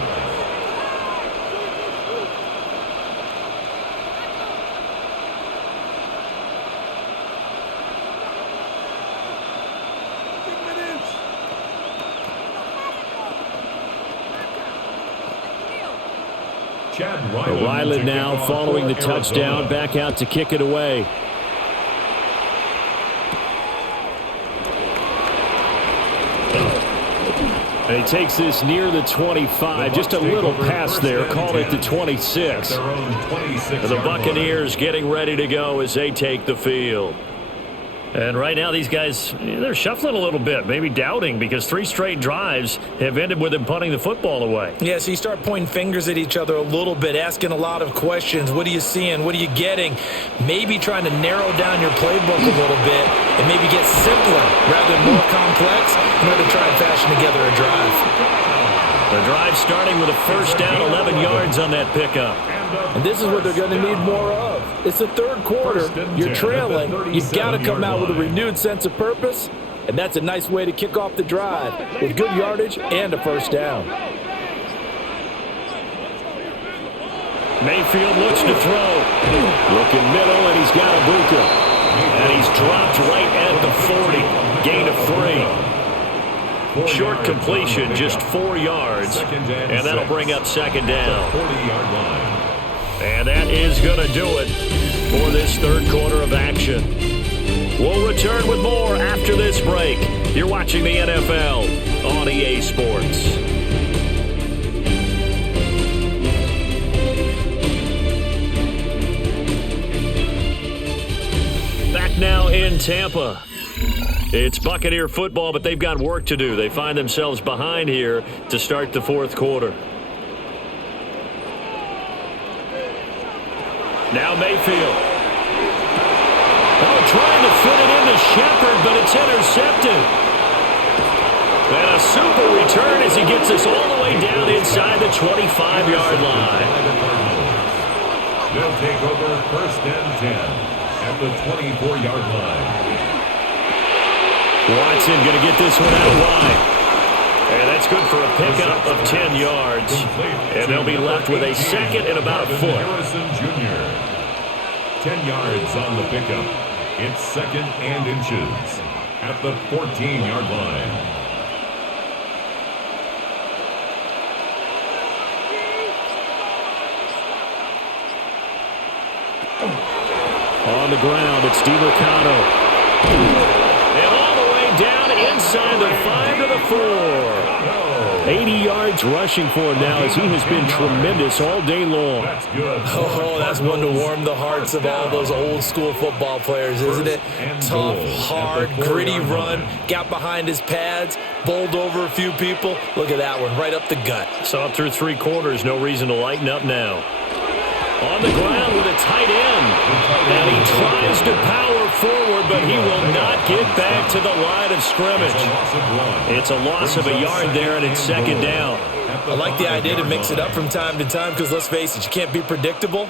Ryland now following the touchdown, back out to kick it away. And he takes this near the 25, just a little pass there, called it the 26. The Buccaneers getting ready to go as they take the field. And right now these guys, they're shuffling a little bit, maybe doubting, because 3 straight drives have ended with them punting the football away. Yeah, so you start pointing fingers at each other a little bit, asking a lot of questions. What are you seeing? What are you getting? Maybe trying to narrow down your playbook a little bit and maybe get simpler rather than more complex in order to try and fashion together a drive. The drive starting with a first down, 11 yards on that pickup. And this is what they're going to need more of. It's the third quarter. You're trailing. You've got to come out with a renewed sense of purpose, and that's a nice way to kick off the drive with good yardage and a first down. Mayfield looks to throw. Looking middle, and he's got Ibuka. And he's dropped right at the 40. Gain of 3. Short completion, just 4 yards, and that'll bring up 2nd down. 40-yard line. And that is going to do it for this third quarter of action. We'll return with more after this break. You're watching the NFL on EA Sports. Back now in Tampa. It's Buccaneer football, but they've got work to do. They find themselves behind here to start the fourth quarter. Now Mayfield. Oh, trying to fit it into Shepard, but it's intercepted. And a super return as he gets us all the way down inside the 25-yard line. They'll take over 1st and 10 at the 24-yard line. Watson going to get this one out wide. And that's good for a pickup of 10 yards. And they'll be left with a second and about a foot. Harrison Jr. 10 yards on the pickup. It's 2nd and inches at the 14-yard line. On the ground, it's DiMercado. And all the way down inside the 5 to the 4. 80 yards rushing for him now as he has been tremendous all day long. Oh, that's one to warm the hearts of all those old school football players, isn't it? Tough, hard, gritty run, got behind his pads, bowled over a few people. Look at that one, right up the gut. So up through 3 quarters, no reason to lighten up now. On the ground with a tight end. And he tries to power forward, but he will not get back to the line of scrimmage. It's a loss of a yard there, and it's 2nd down. I like the idea to mix it up from time to time because, let's face it, you can't be predictable.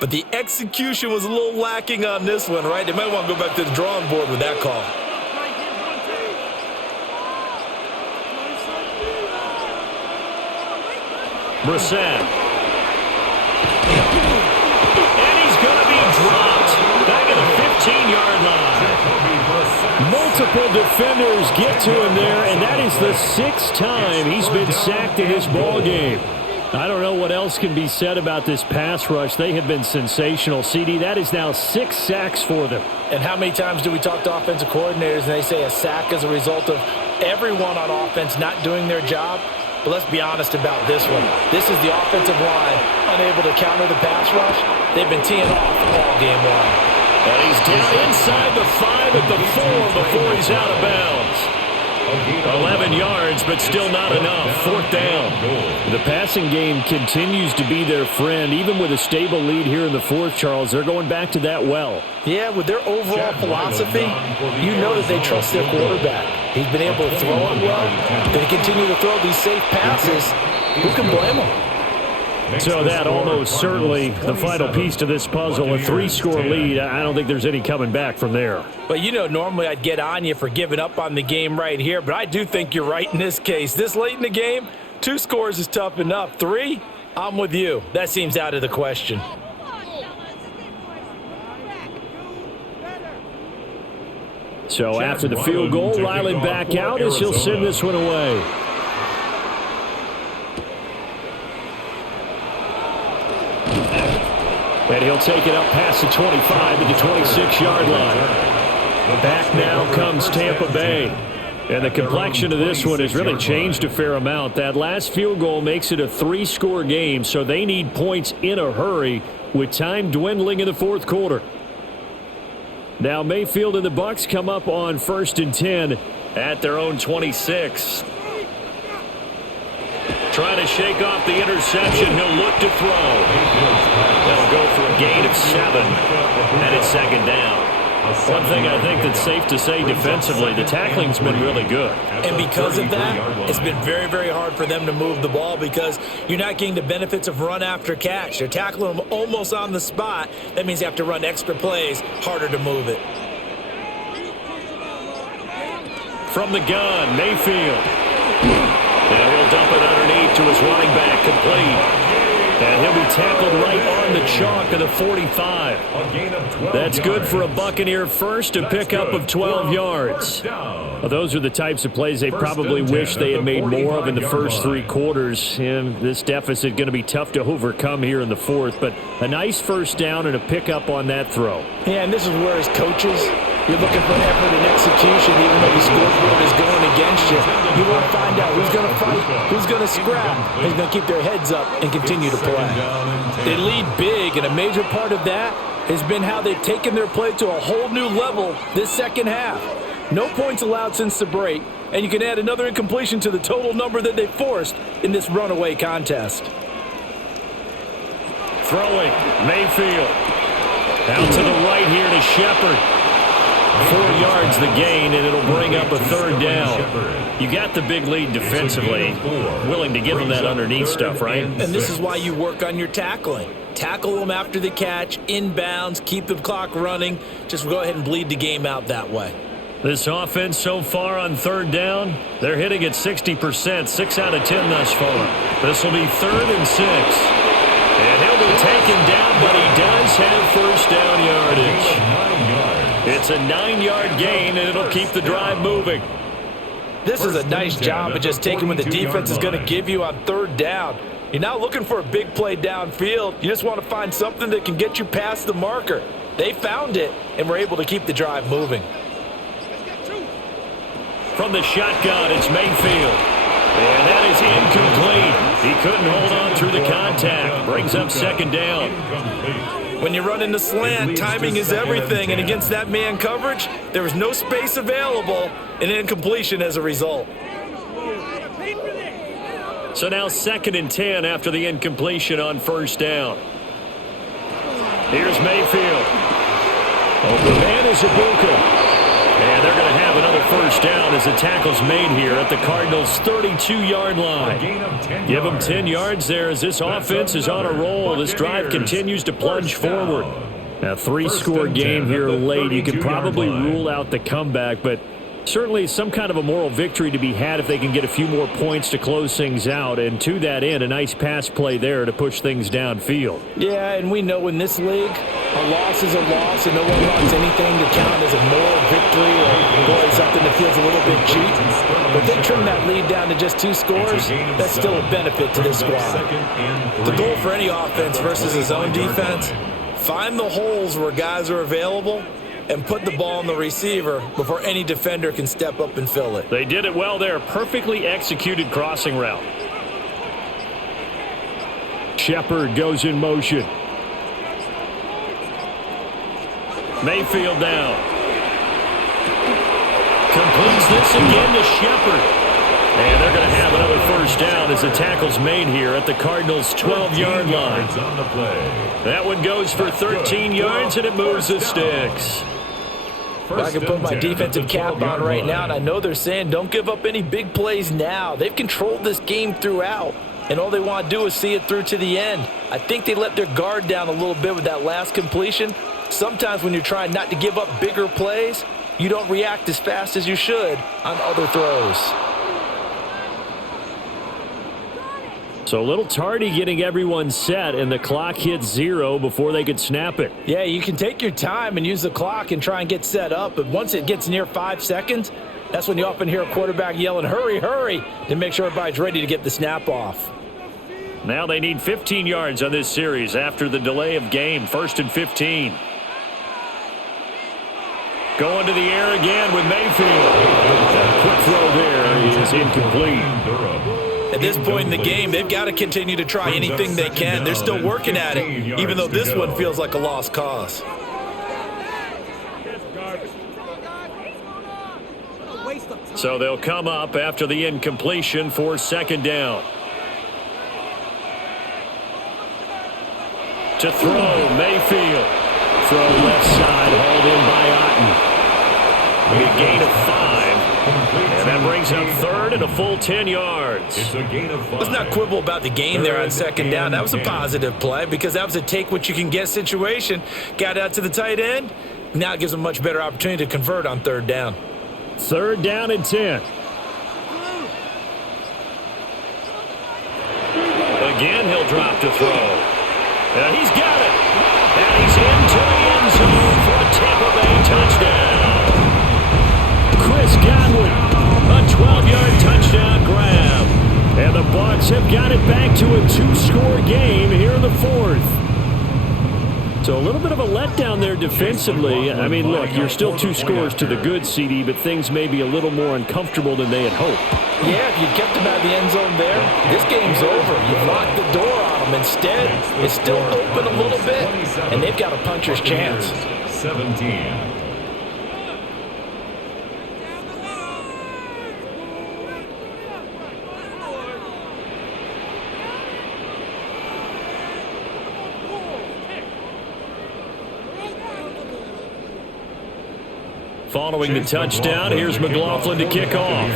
But the execution was a little lacking on this one, right? They might want to go back to the drawing board with that call. Brissett. And he's going to be dropped back at the 15-yard line. Multiple defenders get to him there, and that is the 6th time he's been sacked in this ball game. I don't know what else can be said about this pass rush. They have been sensational. CD, that is now 6 sacks for them. And how many times do we talk to offensive coordinators and they say a sack is a result of everyone on offense not doing their job? But let's be honest about this one. This is the offensive line unable to counter the pass rush. They've been teeing off all game long. And he's down inside the 5 at the 4 before he's out of bounds. 11 yards, but still not enough. 4th down. The passing game continues to be their friend. Even with a stable lead here in the 4th, Charles, they're going back to that well. Yeah, with their overall philosophy, you know that they trust their quarterback. He's been able to throw it well. They continue to throw these safe passes. Who can blame them? So that almost certainly the final piece to this puzzle, a 3-score lead. I don't think there's any coming back from there. But you know, normally I'd get on you for giving up on the game right here, but I do think you're right in this case. This late in the game, 2 scores is tough enough. 3, I'm with you. That seems out of the question. So after the field goal, Riley back out as he'll send this one away. And he'll take it up past the 25 to the 26-yard line. Back now comes Tampa Bay. And the complexion of this one has really changed a fair amount. That last field goal makes it a 3-score game, so they need points in a hurry with time dwindling in the 4th quarter. Now Mayfield and the Bucs come up on 1st and 10 at their own 26. Trying to shake off the interception. He'll look to throw. That'll go for a gain of 7. And it's 2nd down. One thing I think that's safe to say defensively, the tackling's been really good. And because of that, it's been very, very hard for them to move the ball because you're not getting the benefits of run after catch. They're tackling them almost on the spot. That means you have to run extra plays, harder to move it. From the gun, Mayfield. And he'll dump it underneath to his running back, complete. And he'll be tackled right on the chalk of the 45. That's good for a Buccaneer first, a pickup of 12 yards. Well, those are the types of plays they probably wish they had made more of in the first 3 quarters. And this deficit going to be tough to overcome here in the 4th. But a nice first down and a pickup on that throw. Yeah, and this is where as coaches, you're looking for effort and execution, even though the scoreboard is going against you. You want to find out who's going to fight, who's going to scrap, who's going to keep their heads up and continue to play. They lead big, and a major part of that has been how they've taken their play to a whole new level this second half. No points allowed since the break, and you can add another incompletion to the total number that they forced in this runaway contest. Throwing, Mayfield. Out to the right here to Shepard. 4 yards the gain, and it'll bring up a third down. You got the big lead defensively. Willing to give them that underneath stuff, right? And this is why you work on your tackling. Tackle them after the catch, inbounds, keep the clock running. Just go ahead and bleed the game out that way. This offense so far on third down, they're hitting at 60%, 6 out of 10 thus far. This will be 3rd and 6. And he'll be taken down, but he does have first down yardage. It's a 9-yard gain, and it'll keep the drive moving. This is a nice job of just taking what the defense is going to give you on third down. You're not looking for a big play downfield. You just want to find something that can get you past the marker. They found it, and were able to keep the drive moving. From the shotgun, it's Mayfield. And that is incomplete. He couldn't hold on through the contact. Brings up 2nd down. When you run in the slant, timing is everything. And against that man coverage, there was no space available, and incompletion as a result. So now 2nd and 10 after the incompletion on first down. Here's Mayfield. Open man is Ibuka. And they're going to have another first down as the tackle's made here at the Cardinals' 32-yard line. Give them 10 yards there as this offense is on a roll. This drive continues to plunge forward. A 3-score game here late. You could probably rule out the comeback, but certainly some kind of a moral victory to be had if they can get a few more points to close things out. And to that end, a nice pass play there to push things downfield. Yeah, and we know in this league, a loss is a loss, and no one wants anything to count as a moral victory or boy, something that feels a little bit cheap. But they trim that lead down to just 2 scores. That's still a benefit to this squad. The goal for any offense versus his own defense, find the holes where guys are available and put the ball on the receiver before any defender can step up and fill it. They did it well there. Perfectly executed crossing route. Shepard goes in motion. Mayfield down. Completes this again to Shepard. And they're going to have another first down as the tackle's made here at the Cardinals' 12-yard line. That one goes for 13 yards, and it moves the sticks. I can put my defensive cap on right now, and I know they're saying don't give up any big plays now. They've controlled this game throughout, and all they want to do is see it through to the end. I think they let their guard down a little bit with that last completion. Sometimes when you're trying not to give up bigger plays, you don't react as fast as you should on other throws. So a little tardy getting everyone set, and the clock hits 0 before they could snap it. Yeah, you can take your time and use the clock and try and get set up, but once it gets near 5 seconds, that's when you often hear a quarterback yelling, hurry, hurry, to make sure everybody's ready to get the snap off. Now they need 15 yards on this series after the delay of game. 1st and 15. Going to the air again with Mayfield. That quick throw there is incomplete. At this point in the game, they've got to continue to try anything they can. They're still working at it, even though this one feels like a lost cause. So they'll come up after the incompletion for 2nd down. To throw, Mayfield. Throw left side, hauled in by Otten. A gain of 5. And that brings up 3rd and a full 10 yards. Let's not quibble about the gain there on 2nd down. That was a positive play because that was a take-what-you-can-get situation. Got out to the tight end. Now it gives them a much better opportunity to convert on 3rd down. 3rd down and 10. Again, he'll drop to throw. And he's got it. And he's into the end zone for a Tampa Bay touchdown. Chris Godwin, a 12-yard touchdown grab. And the Bucs have got it back to a 2-score game here in the 4th. So a little bit of a letdown there defensively. I mean, look, you're still 2 scores to the good, CD, but things may be a little more uncomfortable than they had hoped. Yeah, if you kept them out of the end zone there, this game's over. You've locked the door on them. Instead, it's still open a little bit, and they've got a puncher's chance. 17. Following the touchdown, here's McLaughlin to kick off.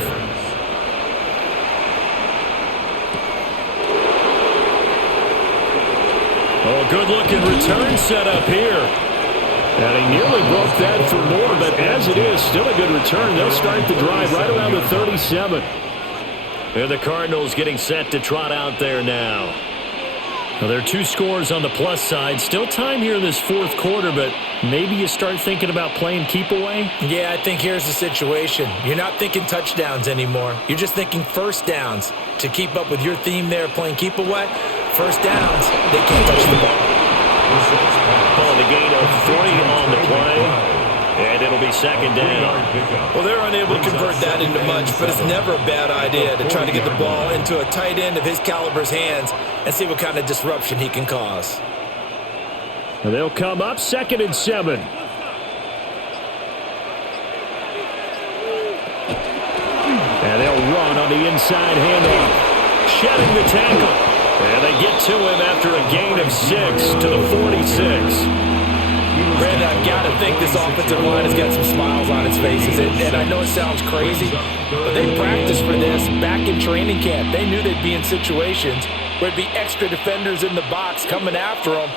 Oh, good-looking return set up here. And he nearly broke that for more, but as it is, still a good return. They'll start the drive right around the 37. And the Cardinals getting set to trot out there now. Well, there are 2 scores on the plus side. Still time here in this fourth quarter, but maybe you start thinking about playing keep away? Yeah, I think here's the situation. You're not thinking touchdowns anymore. You're just thinking first downs. To keep up with your theme there, playing keep away, first downs, they can't touch the ball. Calling a gain of 3 on the play. And it'll be second down. Well, they're unable to convert that into much, but it's never a bad idea to try to get the ball into a tight end of his caliber's hands and see what kind of disruption he can cause. And they'll come up 2nd and 7. And they'll run on the inside handoff. Shedding the tackle. And they get to him after a gain of 6 to the 46. Brandon, I've got to think this offensive line has got some smiles on its faces. And I know it sounds crazy, but they practiced for this back in training camp. They knew they'd be in situations where there'd be extra defenders in the box coming after them,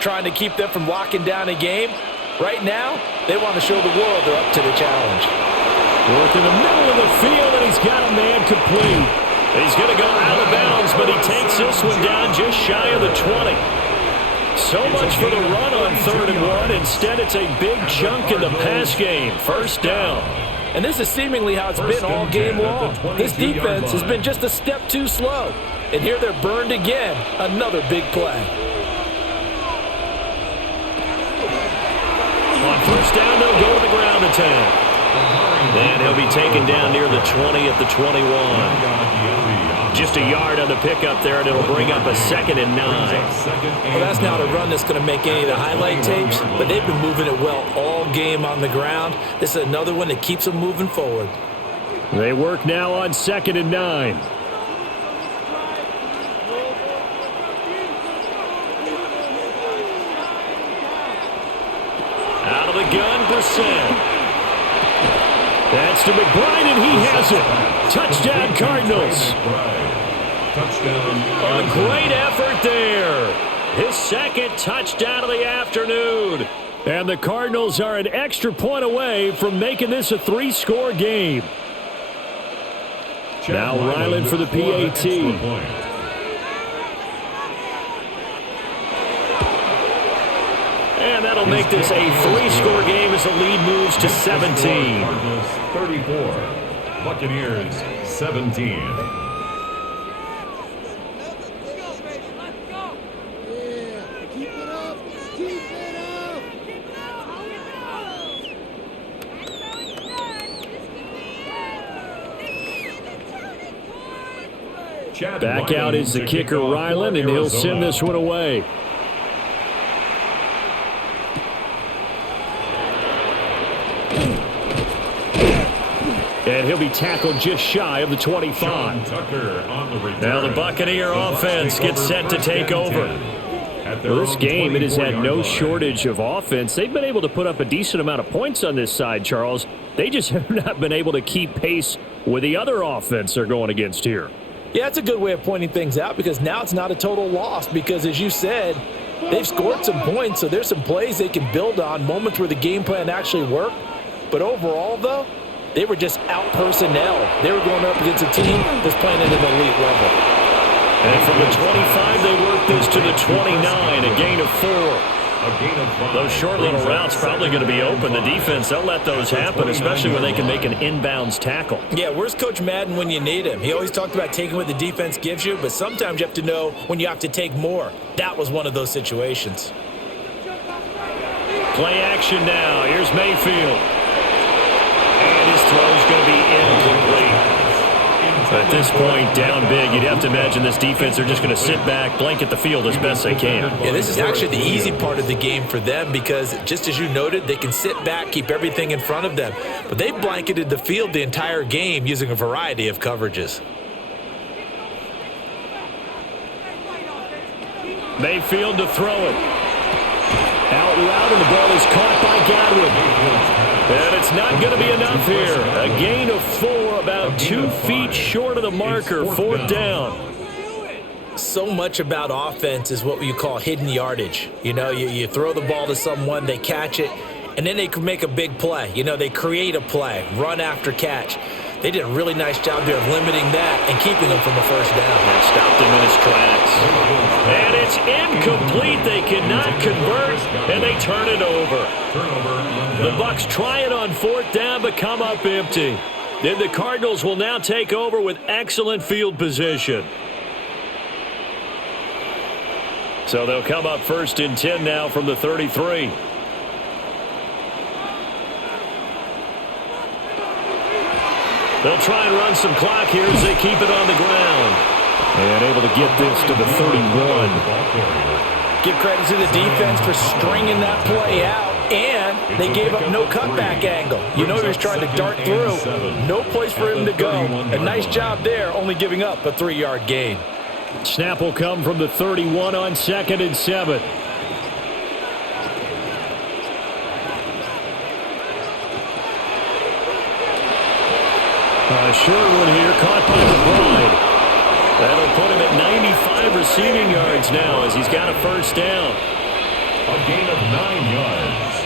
trying to keep them from locking down a game. Right now, they want to show the world they're up to the challenge. Work in the middle of the field, and he's got a man complete. He's going to go out of bounds, but he takes this one down just shy of the 20. So much for the run on 3rd and 1. Instead, it's a big chunk in the pass game. First down. And this is seemingly how it's been all game long. This defense has been just a step too slow. And here they're burned again. Another big play. On first down, they'll go to the ground attack. And he'll be taken down near the 20 at the 21. Just a yard on the pickup there, and it'll bring up a 2nd and 9. Well, that's not a run that's going to make any of the highlight tapes, but they've been moving it well all game on the ground. This is another one that keeps them moving forward. They work now on 2nd and 9. Out of the gun, Brissett. That's to McBride, and he has it. Touchdown, Cardinals. A great effort there. His 2nd touchdown of the afternoon. And the Cardinals are an extra point away from making this a 3-score game. Now Ryland for the PAT. And that'll make this a 3-score game as the lead moves to 17. Cardinals 34, Buccaneers 17. Back out is the kicker, Ryland, and he'll send this one away. And he'll be tackled just shy of the 25. Now the Buccaneer offense gets set to take over. Well, this game, it has had no shortage of offense. They've been able to put up a decent amount of points on this side, Charles. They just have not been able to keep pace with the other offense they're going against here. Yeah, that's a good way of pointing things out because now it's not a total loss because, as you said, they've scored some points, so there's some plays they can build on, moments where the game plan actually worked. But overall, though, they were just out-personnel. They were going up against a team that's playing at an elite level. And from the 25, they worked this to the 29, a gain of 4. Those short little routes probably going to be open. The defense, they'll let those happen, especially when they can make an inbounds tackle. Yeah, where's Coach Madden when you need him? He always talked about taking what the defense gives you, but sometimes you have to know when you have to take more. That was one of those situations. Play action now. Here's Mayfield. And his throw's going to be incomplete. At this point, down big, you'd have to imagine this defense, they're just going to sit back, blanket the field as best they can. Yeah, this is actually the easy part of the game for them because, just as you noted, they can sit back, keep everything in front of them. But they blanketed the field the entire game using a variety of coverages. Mayfield to throw it. Out route, and the ball is caught by Godwin. And it's it's not going to be enough here. A gain of 4, about 2 feet short of the marker, 4th down. So much about offense is what you call hidden yardage. You know, you throw the ball to someone, they catch it, and then they can make a big play. You know, they create a play, run after catch. They did a really nice job there of limiting that and keeping them from a first down. And stopped him in his tracks. And it's incomplete. They cannot convert, and they turn it over. The Bucs try it on 4th down, but come up empty. Then the Cardinals will now take over with excellent field position. So they'll come up 1st and 10 now from the 33. They'll try and run some clock here as they keep it on the ground. And able to get this to the 31. Give credit to the defense for stringing that play out, and they gave up no cutback angle. You know he was trying to dart through. No place for him to go. A nice job there, only giving up a 3-yard gain. Snap will come from the 31 on 2nd and 7. A short one here, caught by McBride. That'll put him at 95 receiving yards now as he's got a 1st down. A gain of 9 yards.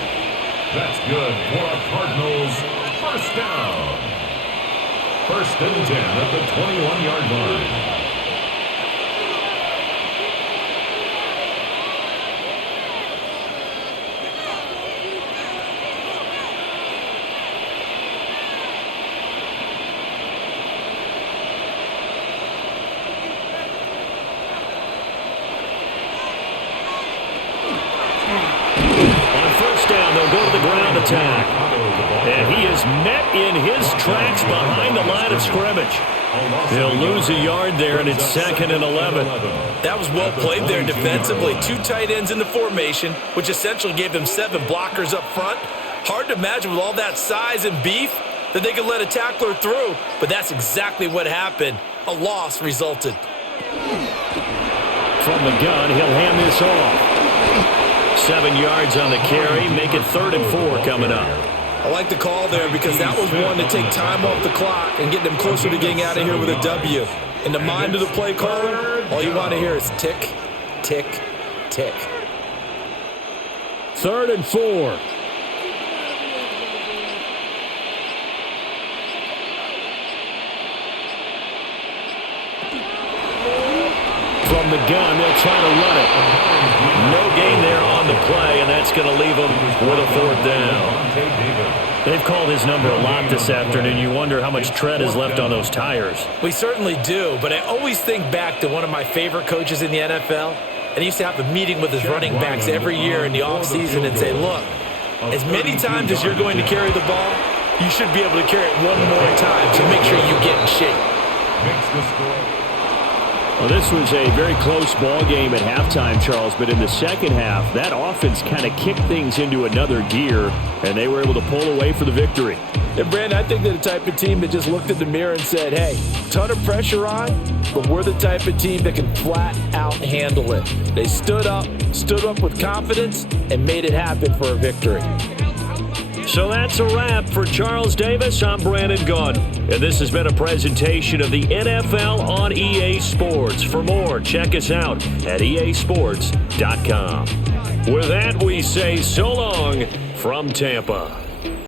That's good for a Cardinals 1st down. 1st and 10 at the 21-yard line. Go to the ground attack. And he is met in his tracks behind the line of scrimmage. He'll lose a yard there, and it's 2nd and 11. That was well played there defensively. 2 tight ends in the formation, which essentially gave them 7 blockers up front. Hard to imagine with all that size and beef that they could let a tackler through, but that's exactly what happened. A loss resulted. From the gun, he'll hand this off. 7 yards on the carry, make it 3rd and 4 coming up. I like the call there because that was one to take time off the clock and get them closer to getting out of here with a W. In the mind of the play caller, all you want to hear is tick, tick, tick. 3rd and 4. From the gun, they'll try to run it. No gain there on the play, and that's going to leave them with a 4th down. They've called his number a lot this afternoon. You wonder how much tread is left on those tires. We certainly do, but I always think back to one of my favorite coaches in the NFL. And he used to have a meeting with his running backs every year in the offseason and say, look, as many times as you're going to carry the ball, you should be able to carry it one more time to make sure you get in shape. Makes the score. Well, this was a very close ball game at halftime, Charles, but in the second half, that offense kind of kicked things into another gear, and they were able to pull away for the victory. And, Brandon, I think they're the type of team that just looked in the mirror and said, hey, ton of pressure on, but we're the type of team that can flat out handle it. They stood up with confidence, and made it happen for a victory. So that's a wrap for Charles Davis. I'm Brandon Gunn, and this has been a presentation of the NFL on EA Sports. For more, check us out at easports.com. With that, we say so long from Tampa.